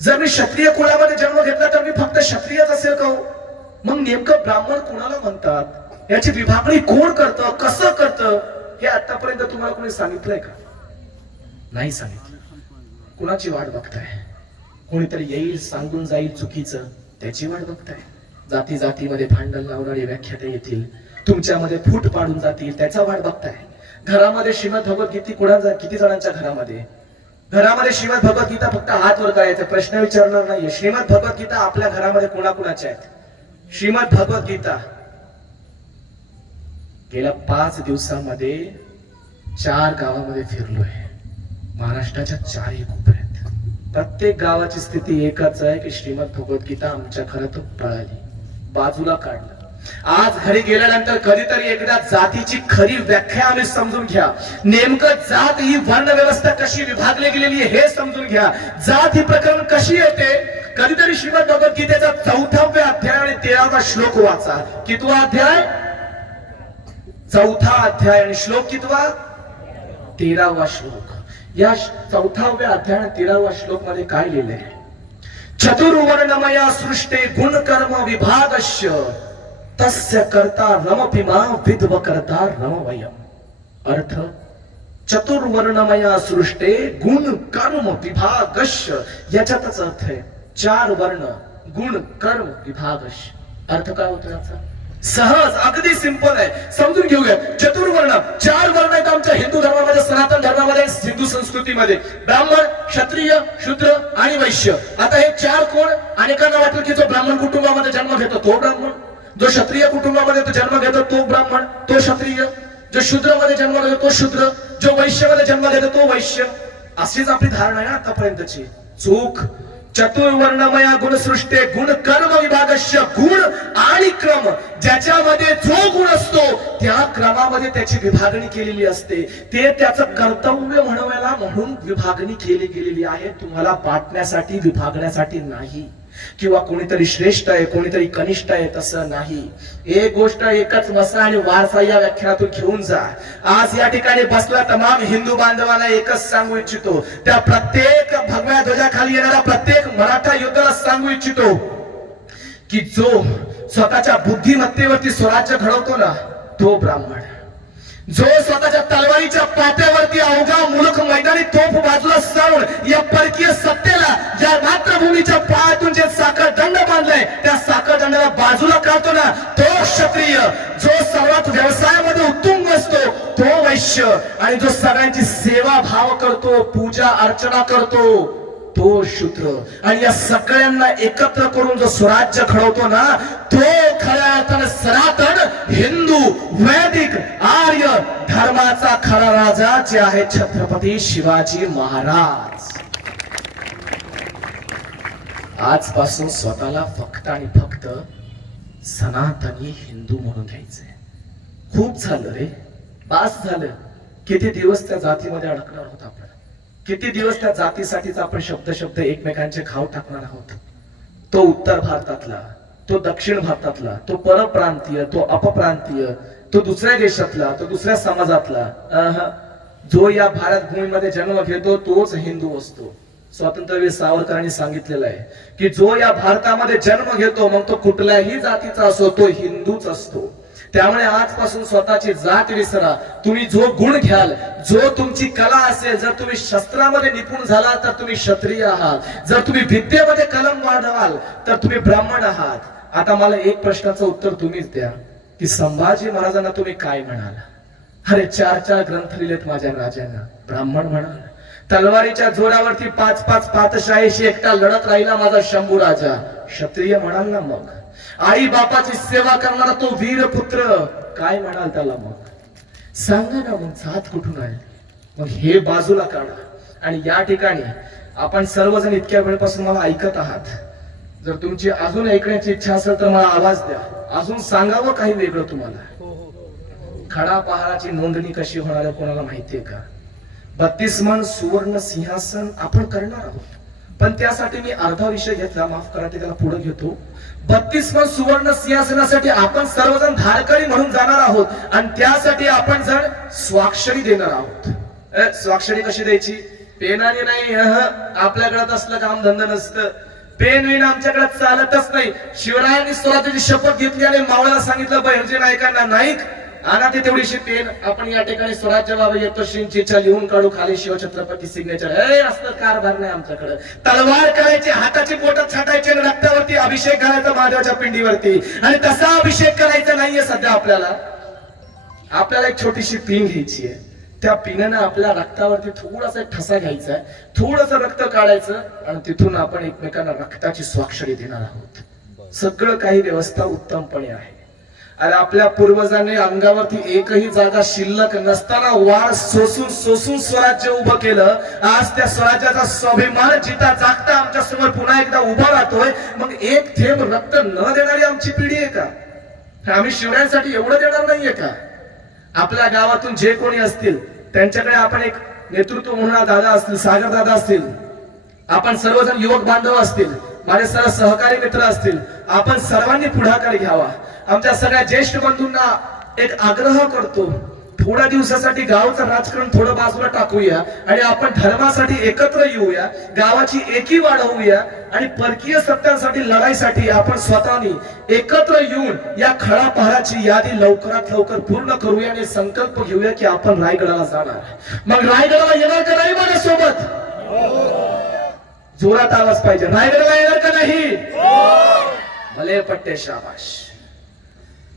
जर मी क्षत्रिय कुळामध्ये जन्म घेतला तर मी फक्त क्षत्रियच असेल का हो? मग नेमकं ब्राह्मण कोणाला म्हणतात, याची विभागणी कोण करतं, कसं करतं, हे आतापर्यंत तुम्हाला कोणी सांगितलंय का? नाही सांगितलं. कुणाची वाट बघताय? कोणीतरी येईल सांगून जाईल चुकीचं, त्याची वाट बघताय. जाती जातीमध्ये भांडण लावणारे व्याख्याते येतील, तुमच्यामध्ये फूट पाडून जातील, त्याचा वाट बघताय. घरामध्ये श्रीमद भगवत गीता किती जणांच्या घरामध्ये श्रीमद भगवत गीता फक्त हात वर करायचं, प्रश्न विचारणार नाहीये. श्रीमद भगवत गीता आपल्या घरामध्ये कोणाकोणाच्या आहेत? श्रीमद भगवत गीता गेल्या 5 दिवसामध्ये 4 गावामध्ये फिरलोय. महाराष्ट्राच्या 4 कोपऱ्यात. प्रत्येक गावाची स्थिती एकच आहे की श्रीमद भगवत गीता आमच्या घरातून पळाली, बाजूला काढलं. आज घरी गेल्यानंतर कधीतरी एकदा जातीची खरी व्याख्या आम्ही समजून घ्या. नेमकं जात ही वर्ण व्यवस्था कशी विभागली गेलेली आहे हे समजून घ्या. जात ही प्रकरण कशी येते. कधीतरी श्रीमद भगवत गीतेचा 4वा अध्याय आणि 13वा श्लोक वाचा. कितवा अध्याय? 4था अध्याय आणि श्लोक कितवा? 13वा श्लोक. या 4व्या अध्याय आणि 13वा श्लोक मध्ये काय लिहिलंय? चतुर्वर्णमया सृष्टे गुण कर्म विभागश्य तस्य कर्ता रमपिमा विद्व कर्ता रमवयम। अर्थ चतुर्वर्णमया सृष्टे गुण कर्म विभागश, याच्यातच अर्थ आहे 4 वर्ण गुण कर्म विभागश। अर्थ काय होतो याचा? सहज अगदी सिंपल आहे, समजून घेऊया। चतुर्वर्ण 4 वर्ण आहेत आमच्या हिंदू धर्मामध्ये, सनातन धर्मामध्ये, हिंदू संस्कृतीमध्ये, ब्राह्मण, क्षत्रिय, शूद्र आणि वैश्य। आता हे 4 कोण? अनेकांना वाटलं की जो ब्राह्मण कुटुंबामध्ये जन्म घेतो तो ब्राह्मण, जो क्षत्रिय कुटुंबामध्ये तो जन्म घेतो तो ब्राह्मण तो क्षत्रिय, जो शूद्रामध्ये जन्म घेतो तो शूद्र, जो वैश्यामध्ये जन्म घेतो तो वैश्य। अशीच आपली धारणा आहे आतापर्यंतची। चूक। चतुर्वर्णमया गुणसृष्टे गुण कर्म विभागस्य, गुण आणि क्रम, ज्याच्यामध्ये जो गुण असतो त्या क्रमामध्ये त्याची विभागणी केलेली असते, ते त्याचं कर्तव्य म्हणवायला म्हणून विभागणी केली गेलेली आहे, तुम्हाला वाटण्यासाठी विभागण्यासाठी नाही, किंवा कोणीतरी श्रेष्ठ आहे कोणीतरी कनिष्ठ आहे तसं नाही। एक गोष्ट एकच बसा आणि वारसा या व्याख्यानातून घेऊन जा। आज या ठिकाणी बसला तमाम हिंदू बांधवांना एकच सांगू इच्छितो, त्या प्रत्येक भगव्या ध्वजाखाली येणारा प्रत्येक मराठा योद्धाला सांगू इच्छितो की जो स्वतःच्या बुद्धिमत्तेवरती स्वराज्य घडवतो ना तो ब्राह्मण, जो स्वतःच्या तलवारीच्या पात्यावरती अवघा मुलूक मैदानी तोफ बाजूला सारून या परकीय सत्तेला या मातृभूमीच्या पायातून जे साखर दंड बांधलाय त्या साखर दंडाला बाजूला काढतो ना तो क्षत्रिय, जो सर्वात व्यवसायामध्ये उत्तुंग असतो तो वैश्य, आणि जो सगळ्यांची सेवा भाव करतो पूजा अर्चना करतो तो शूद्र। आणि या सगळ्यांना एकत्र करून जो स्वराज्य घडवतो ना तो खऱ्या अर्थाने सनातन हिंदू वैदिक आर्य धर्माचा खरा राजा जे आहे छत्रपती शिवाजी महाराज। आजपासून स्वतःला फक्त आणि फक्त सनातनी हिंदू म्हणून घ्यायचंय। खूप झालं रे, बास झालं। किती दिवस त्या जातीमध्ये अडकणार आहोत आपण, किती दिवस त्या जातीसाठीच आपण शब्द एकमेकांचे खाऊ टाकणार आहोत। तो उत्तर भारतातला, तो दक्षिण भारतातला, तो परप्रांतीय, तो अपप्रांतीय, तो दुसऱ्या देशातला, तो दुसऱ्या समाजातला, जो या भारत भूमीमध्ये जन्म घेतो तोच हिंदू असतो। स्वातंत्र्यवीर सावरकरांनी सांगितलेलं आहे की जो या भारतामध्ये जन्म घेतो मग तो कुठल्याही जातीचा असो तो हिंदूच असतो। त्यामुळे आजपासून स्वतःची जात विसरा, तुम्ही जो गुण घ्याल, जो तुमची कला असेल, जर तुम्ही शस्त्रामध्ये निपुण झाला तर तुम्ही क्षत्रिय आहात, जर तुम्ही विद्येमध्ये कलम वाढवाल तर तुम्ही ब्राह्मण आहात। आता मला एक प्रश्नाचं उत्तर तुम्हीच द्या की संभाजी महाराजांना तुम्ही काय म्हणाल? अरे 4 ग्रंथ लिहिलेत माझ्या राजांना, ब्राह्मण म्हणाल? तलवारीच्या जोरावरती 5 पातशाहीशी एकटा लढत राहिला माझा शंभू राजा, क्षत्रिय म्हणाल ना? मग आई बापाची सेवा करणारा तो वीर पुत्र काय म्हणाल त्याला? मग सांगा ना, मग जात कुठून आहे? मग हे बाजूला काढा। आणि या ठिकाणी आपण सर्वजण इतक्या वेळपासून मला ऐकत आहात, जर तुमची अजून ऐकण्याची इच्छा असेल तर मला आवाज द्या, अजून सांगावं काही वेगळं तुम्हाला। खडा पहाराची नोंदणी कशी होणार आहे कोणाला माहितीये का? 32 मन सुवर्ण सिंहासन आपण करणार आहोत, पण त्यासाठी मी अर्धा विषय घेतला, माफ करा ते त्याला पुढे घेतो। 32 मन सुवर्ण सिंहासनासाठी आपण सर्वजण धारकरी म्हणून जाणार आहोत आणि त्यासाठी आपण जण स्वाक्षरी देणार आहोत। स्वाक्षरी कशी द्यायची? पेनाने नाही, आपल्याकडे असलं काम धंदा नसतं, पेन विन आमच्याकडे चालतच नाही। शिवरायांनी स्वराज्याची शपथ घेतली आणि मावळाला सांगितलं बहिर्जी नायकांना, नाईक आणा ते तेवढीशी पेन, आपण या ठिकाणी स्वराज्य बाबा येतो शिंचेच्या लिहून काढू खाली शिवछत्रपती सिग्नेचर। हे असलं कारभार नाही आमच्याकडे। तलवार करायची, हाताची बोटं छाटायची आणि रक्तावरती अभिषेक घालायचा महादेवाच्या पिंडीवरती, आणि तसा अभिषेक करायचा नाहीये सध्या आपल्याला। आपल्याला एक छोटीशी पिन घ्यायची आहे, त्या पिनानं आपल्या रक्तावरती थोडासा एक ठसा घ्यायचा आहे, थोडस रक्त काढायचं आणि तिथून आपण एकमेकांना रक्ताची स्वाक्षरी देणार आहोत। सगळं काही व्यवस्था उत्तमपणे आहे। अरे आपल्या पूर्वजांनी अंगावरती एकही जागा शिल्लक नसताना वाळ सोसून स्वराज्य उभं केलं। आज त्या स्वराज्याचा स्वाभिमान जिता जागता आमच्या समोर पुन्हा एकदा उभा राहतोय। मग एक थेंब रक्त न देणारी आमची पिढी आहे का? आम्ही शिवरायांसाठी एवढं देणार नाहीये का? आपल्या गावातून जे कोणी असतील त्यांच्याकडे आपण एक नेतृत्व म्हणून दादा असतील, सागर दादा असतील, आपण सर्वजण युवक बांधव असतील, माझे सर्व सहकारी मित्र असतील, आपण सर्वांनी पुढाकार घ्यावा। आमच्या सगळ्या ज्येष्ठ बंधूंना एक आग्रह करतो थोड्या दिवसासाठी गावचं राजकारण थोडं बाजूला टाकूया आणि आपण धर्मासाठी एकत्र येऊया, गावाची एकी वाढवूया आणि परकीय सत्तांसाठी लढाईसाठी आपण स्वतःनी एकत्र येऊन या खळापहाराची यादी लवकरात लवकर पूर्ण करूया आणि संकल्प घेऊया की आपण रायगडाला जाणार. मग रायगडाला येणार का नाही माझ्यासोबत? जोरात आवाज पाहिजे. रायगडाला येणार का नाही? भले पट्टे शाबाश.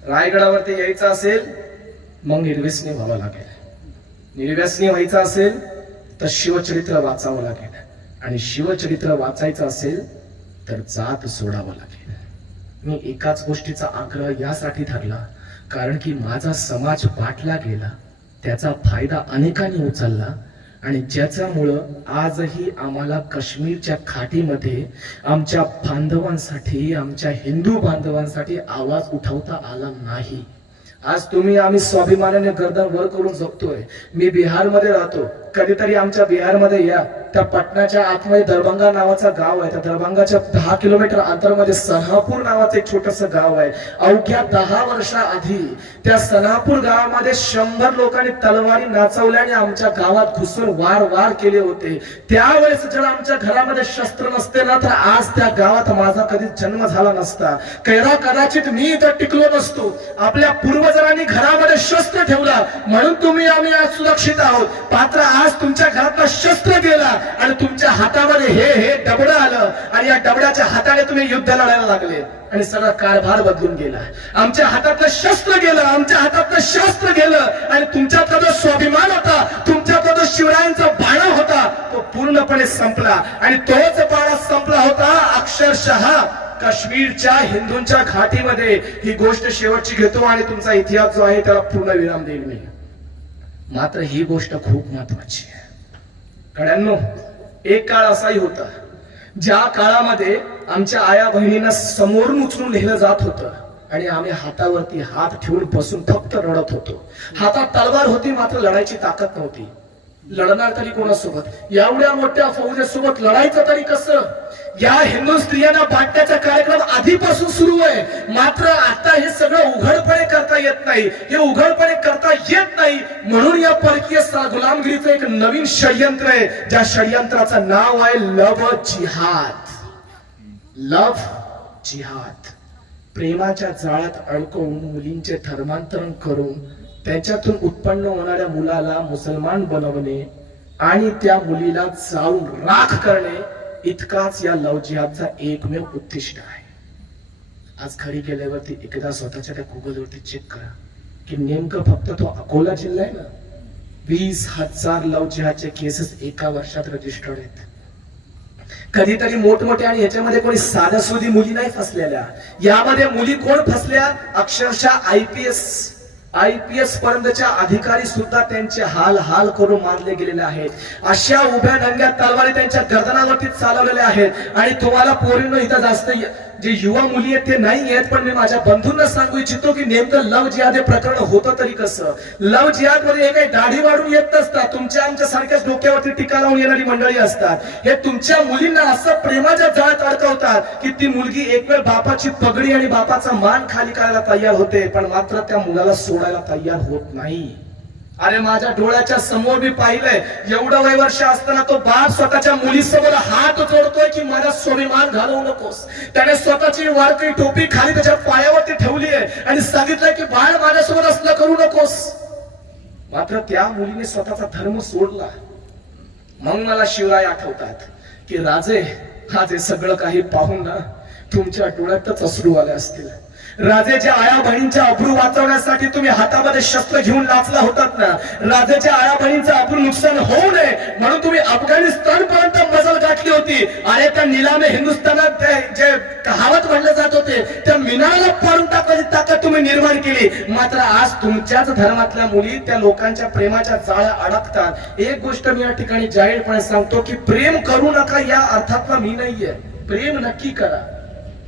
रायगडावरती यायचं असेल मग निर्व्यसनी व्हावं लागेल. निर्व्यसनी व्हायचं असेल तर शिवचरित्र वाचावं लागेल आणि शिवचरित्र वाचायचं असेल तर जात सोडावं लागेल. मी एकाच गोष्टीचा आग्रह यासाठी धरला कारण की माझा समाज वाटला गेला, त्याचा फायदा अनेकांनी उचलला आणि ज्याच्यामुळं आजही आम्हाला काश्मीरच्या खाडीमध्ये आमच्या बांधवांसाठी, आमच्या हिंदू बांधवांसाठी आवाज उठवता आला नाही. आज तुम्ही आम्ही स्वाभिमानाने गर्दन वर करून जगतोय. मी बिहारमध्ये राहतो, कधीतरी आमच्या बिहारमध्ये या. त्या पटनाच्या आतमध्ये दरभंगा नावाचा गाव आहे. त्या दरभंगाच्या 10 किलोमीटर अंतरमध्ये सन्हापूर नावाचं एक छोटस गाव आहे. अवघ्या 10 वर्षाआधी त्या सन्हापूर गावामध्ये 100 लोकांनी तलवारी नाचवल्या आणि आमच्या गावात घुसून वार केले होते. त्यावेळेस जर आमच्या घरामध्ये शस्त्र नसते ना तर आज त्या गावात माझा कधीच जन्म झाला नसता. कदाचित मी इथं टिकलो नसतो. आपल्या पूर्वजांनी घरामध्ये शस्त्र ठेवला म्हणून तुम्ही आम्ही आज सुरक्षित आहोत. मात्र आज तुमच्या घरातलं शस्त्र गेला आणि तुमच्या हातामध्ये हे डबडं आलं आणि या डबड्याच्या हाताने तुम्ही युद्ध लढायला लागले आणि सगळा कारभार बदलून गेला. आमच्या हातातलं शस्त्र गेलं, आमच्या हातातलं शास्त्र गेलं आणि तुमच्यातला जो स्वाभिमान होता, तुमच्यातला जो शिवरायांचा बाणा होता तो पूर्णपणे संपला आणि तोच बाणा संपला होता अक्षरशः काश्मीरच्या हिंदूंच्या घाटीमध्ये. ही गोष्ट शेवटची घेतो आणि तुमचा इतिहास जो आहे त्याला पूर्ण विराम देईल मी. मात्र ही गोष्ट खूप महत्वाची आहे. कड्यांनो, एक काळ असाही होता ज्या काळामध्ये आमच्या आया बहिणींना समोरून उचलून नेलं जात होतं आणि आम्ही हातावरती हात ठेवून बसून फक्त रडत होतो. हातात तलवार होती मात्र लढायची ताकद नव्हती. लढणार तरी कोणासोबत? एवढ्या मोठ्या फौजेसोबत लढायचं तरी कसं? या हिंदू स्त्रियांना बांधण्याचा कार्यक्रम आधीपासून सुरू आहे. मात्र आता हे सगळं उघडपणे करता येत नाही. हे उघडपणे करता येत नाही म्हणून या परकीय गुलामगिरीचं एक नवीन षडयंत्र आहे. ज्या षडयंत्राचं नाव आहे लव जिहाद. लव जिहाद. प्रेमाच्या जाळ्यात अडकवून मुलींचे धर्मांतरण करून त्याच्यातून उत्पन्न होणाऱ्या मुलाला मुसलमान बनवणे आणि त्या मुलीला जाऊन राख करणे इतकाच या लव जिहादचा एकमेव उद्दिष्ट आहे. आज घरी गेल्यावरती एकदा स्वतःच्या त्या गुगलवरती चेक करा की नेमकं फक्त तो अकोला जिल्हा आहे ना, 20,000 लव जिहादचे केसेस एका वर्षात रजिस्टर्ड आहेत. कधीतरी मोठमोठे आणि याच्यामध्ये कोणी साध्यासुधी मुली नाही फसलेल्या. यामध्ये मुली कोण फसल्या? अक्षरशः आयपीएस पर्यंतच्या अधिकारी सुद्धा त्यांचे हाल करून मारले गेलेले आहेत. अशा उभ्या नंग्या तलवारी त्यांच्या गर्दनावरती चालवलेल्या आहेत. आणि तुम्हाला पोरींनो इथं जास्त जे युवा मुली आहेत ते नाही आहेत, पण मी माझ्या बंधूंना सांगू इच्छितो की नेमकं लव जिहाद हे प्रकरण होतं तरी कसं? लव जिहाद मध्ये हे काही दाढी वाढून येत नसतात. तुमच्या आमच्या सारख्याच डोक्यावरती टीका लावून येणारी मंडळी असतात. हे तुमच्या मुलींना असं प्रेमाच्या जाळ्यात अडकवतात की ती मुलगी एक वेळ बापाची पगडी आणि बापाचा मान खाली करायला तयार होते, पण मात्र त्या मुलाला सोडायला तयार होत नाही. अरे माझ्या डोळ्याच्या समोर मी पाहिलंय, एवढं वय वर्ष असताना तो बाप स्वतःच्या मुलीसमोर हात जोडतोय की माझा स्वाभिमान घालवू नकोस. त्याने स्वतःची वारकरी टोपी खाली त्याच्या पायावरती ठेवली आहे आणि सांगितलंय की बाळ माझ्यासमोर असलं करू नकोस. मात्र त्या मुलीने स्वतःचा धर्म सोडला. मग मला शिवराय आठवतात की राजे सगळं काही पाहून ना तुमच्या डोळ्यातच अश्रू आले असतील. राजेच्या आया बहिणींच्या अब्रू वाचवण्यासाठी तुम्ही हातामध्ये शस्त्र घेऊन नाचला होतात ना. राजेच्या आया बहिणींचं अब्रू नुकसान होऊ नये म्हणून तुम्ही अफगाणिस्तान पर्यंत मजल गाठली होती. अरे त्या निलामे हिंदुस्थानात जे कहावत म्हणले जात होते त्या मिनाराला पाडून टाकण्याची ताकद तुम्ही निर्माण केली. मात्र आज तुमच्याच धर्मातल्या मुली त्या लोकांच्या प्रेमाच्या जाळ्या अडकतात. एक गोष्ट मी या ठिकाणी जाहीरपणे सांगतो की प्रेम करू नका या अर्थातला मी नाहीये. प्रेम नक्की करा,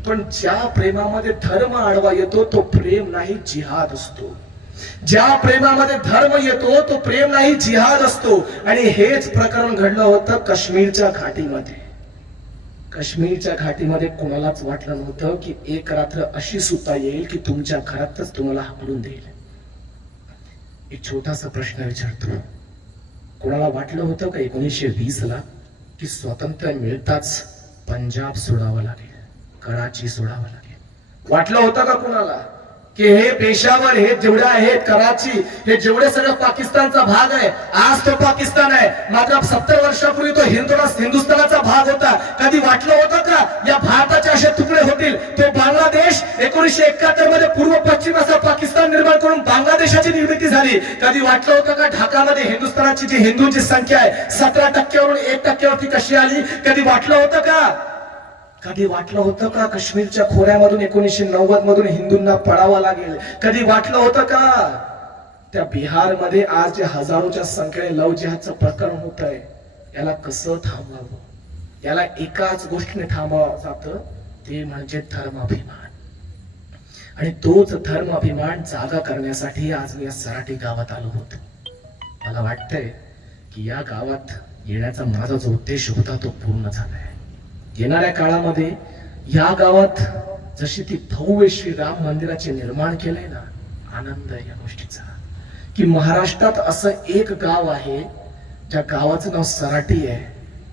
पण ज्या प्रेमामध्ये धर्म आडवा येतो तो प्रेम नाही जिहाद असतो. ज्या प्रेमामध्ये धर्म येतो तो प्रेम नाही जिहाद असतो. आणि हेच प्रकरण घडलं होतं काश्मीरच्या घाटीमध्ये. काश्मीरच्या घाटीमध्ये कोणालाच वाटलं नव्हतं की एक रात्र अशी सुद्धा येईल की तुमच्या घरातच तुम्हाला हाकलून देईल. एक छोटासा प्रश्न विचारतो. कोणाला वाटलं होतं का 1920ला की स्वातंत्र्य मिळताच पंजाब सोडावं लागेल, कराची सोडावं लागेल? वाटलं होतं का कुणाला की हे पेशावर, हे जेवढे आहेत कराची, हे जेवढे सगळं पाकिस्तानचा भाग आहे, आज तो पाकिस्तान आहे, मात्र 70 वर्षापूर्वी तो हिंदुस्थानाचा भाग होता? कधी वाटलं होतं का या भारताचे असे तुकडे होतील? तो बांगलादेश 1971 मध्ये पूर्व पश्चिम असा पाकिस्तान निर्माण करून बांगलादेशाची निर्मिती झाली. कधी वाटलं होतं का ढाकामध्ये हिंदुस्थानाची जी हिंदूंची संख्या आहे 17% 1% कशी आली? कधी वाटलं होतं का? कधी वाटलं होतं का काश्मीरच्या खोऱ्यामधून 1990 मधून हिंदूंना पळावं लागेल? कधी वाटलं होतं का त्या बिहारमध्ये आज जे हजारोच्या संख्येने लव जिहादचं प्रकरण होत आहे, याला कसं थांबवावं? याला एकाच गोष्टीने थांबवावं जातं, ते म्हणजे धर्माभिमान. आणि तोच धर्माभिमान जागा करण्यासाठी आज मी या सराटी गावात आलो होतो. मला वाटतंय की या गावात येण्याचा माझा जो उद्देश होता तो पूर्ण झालाय. येणाऱ्या काळामध्ये या गावात जशी ती भव्य श्री राम मंदिराचे निर्माण केलंय ना, आनंद आहे या गोष्टीचा की महाराष्ट्रात असं एक गाव आहे ज्या गावाचं नाव सराटी आहे.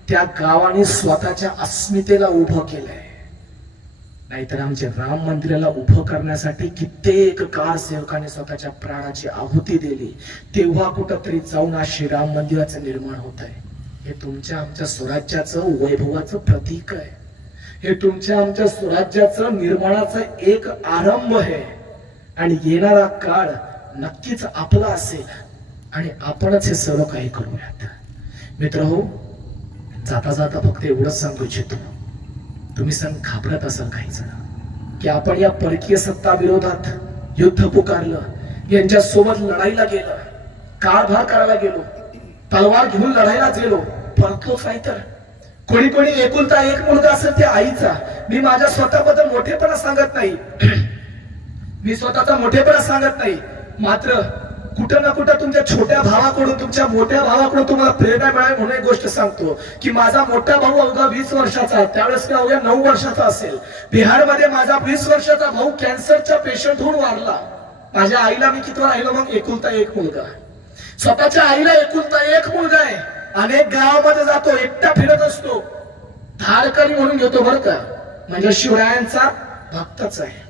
त्या गावाने स्वतःच्या अस्मितेला उभं केलंय. नाहीतर आमच्या राम मंदिराला उभं करण्यासाठी कित्येक कारसेवकाने स्वतःच्या प्राणाची आहुती दिली. तेव्हा कुठंतरी जाऊन आज श्रीराम मंदिराचं निर्माण होत आहे. हे तुमच्या आमच्या स्वराज्याचं वैभवाचं प्रतीक आहे. हे तुमच्या आमच्या स्वराज्याचं निर्माणाचा एक आरंभ आहे. आणि येणारा काळ नक्कीच आपला असेल आणि आपणच हे सर्व काही करूयात. मित्रहो, जाता जाता फक्त एवढंच सांगू इच्छितो, तुम्ही सण घाबरत असाल काही जण की आपण या परकीय सत्ता विरोधात युद्ध पुकारलं, यांच्या सोबत लढाईला गेलं, कारभार करायला गेलो, तलवार घेऊन लढायला गेलो, परतलोच नाही तर. कोणी कोणी एकुलता एक मुलगा असेल त्या आईचा. मी माझ्या स्वतःबद्दल मोठेपणा सांगत नाही, मी स्वतःचा मोठेपणा सांगत नाही, मात्र कुठं ना कुठं तुमच्या छोट्या भावाकडून, तुमच्या मोठ्या भावाकडून तुम्हाला प्रेरणा मिळावी म्हणून एक गोष्ट सांगतो की माझा मोठा भाऊ अवघा 20 वर्षाचा, त्यावेळेस मी अवघ्या 9 वर्षाचा असेल. बिहारमध्ये माझा 20 वर्षाचा भाऊ कॅन्सरचा पेशंट होऊन वारला. माझ्या आईला मी किती राहिलो मग एकुलता एक मुलगा. स्वतःच्या आईला एकुलता एक मुलगा आहे. अनेक गावामध्ये जातो, एकटा फिरत असतो, धारकरी म्हणून घेतो बरं का, म्हणजे शिवरायांचा भक्तच आहे.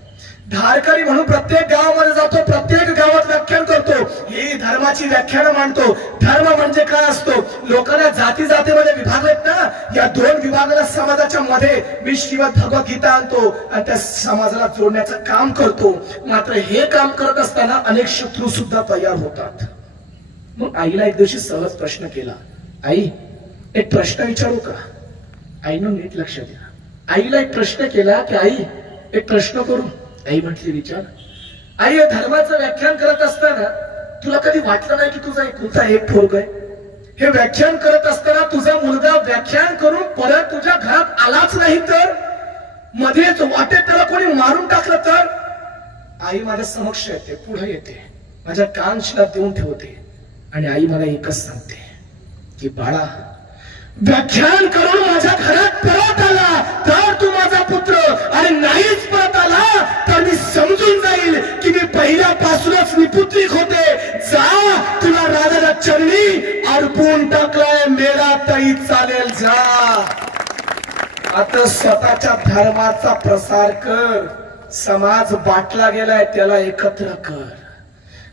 धारकरी म्हणून प्रत्येक गावामध्ये जातो, प्रत्येक गावात व्याख्यान करतो, ही धर्माची व्याख्यानं मांडतो. धर्म म्हणजे काय असतो? लोकांना जाती जातीमध्ये विभागलेत ना, या 2 विभागाला समाजाच्या मध्ये मी श्रीमद भगवद्गीता आणतो आणि त्या समाजाला जोडण्याचं काम करतो. मात्र हे काम करत असताना अनेक शत्रू सुद्धा तयार होतात. मग आईला एक दिवशी सहज प्रश्न केला, आई एक प्रश्न विचारू का? आईनं नीट लक्ष द्या. आईला एक प्रश्न केला की आई एक प्रश्न करू? आई म्हटली विचार. आई, धर्माचं व्याख्यान करत असताना तुला कधी वाटलं नाही की तुझा एकुलता एक पोरगा आहे? हे व्याख्यान करत असताना तुझा मुलगा व्याख्यान करून परत तुझ्या घरात आलाच नाही तर, मध्येच वाटेत त्याला कोणी मारून टाकलं तर? आई माझ्या समक्ष येते, पुढे येते, माझ्या कान शिलात देऊन ठेवते आणि आई मला एकच सांगते की बाळा, व्याख्यान करून माझ्या घरात परत आला तर तू माझा पुत्र, आणि नाहीच परत आला तर मी समजून जाईल की मी पहिल्यापासूनच निपुत्रिक होते. जा, तुला राजाच्या चरणी अर्पून टाकलाय, मेला तरी चालेल, जा. आता स्वतःच्या धर्माचा प्रसार कर. समाज बाटला गेलाय, त्याला एकत्र कर.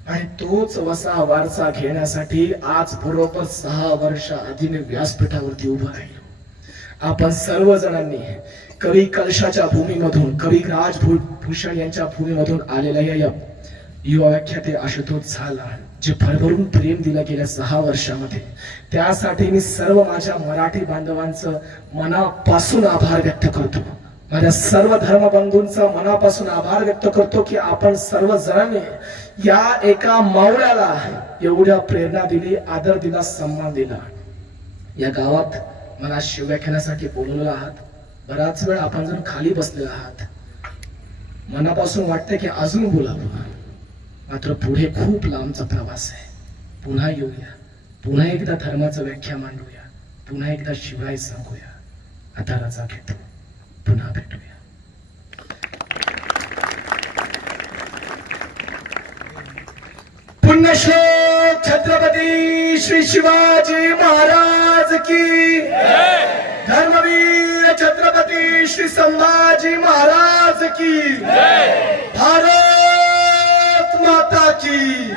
आणि तोच वसा वारसा घेण्यासाठी आज बरोबर 6 वर्ष आधी मी व्यासपीठावरती उभं राहिलो. आपण सर्वजणांनी कवी कलशाच्या भूमीमधून, कवी राजभूषण यांच्या भूमीमधून आलेल्या या युवा व्याख्याते आशुतोष झाला, जे भरभरून प्रेम दिलं गेल्या 6 वर्षामध्ये, त्यासाठी मी सर्व माझ्या मराठी बांधवांचं मनापासून आभार व्यक्त करतो. माझ्या सर्व धर्मबंधूंचा मनापासून आभार व्यक्त करतो की आपण सर्व जणांनी या एका मावळ्याला एवढ्या प्रेरणा दिली, आदर दिला, सन्मान दिला. या गावात मला शिवव्याख्यानासाठी बोलवलं आहात. बराच वेळ आपण जर खाली बसलेला आहात, मनापासून वाटतंय की अजून बोलावं, मात्र पुढे खूप लांबचा प्रवास आहे. पुन्हा येऊया, पुन्हा एकदा धर्माचं व्याख्या मांडूया, पुन्हा एकदा शिवराय सांगूया. आता रजा घेतो, पुन्हा भेटूया. पुण्यश्लोक छत्रपती श्री शिवाजी महाराज की धर्मवीर छत्रपती श्री संभाजी महाराज की भारत माता की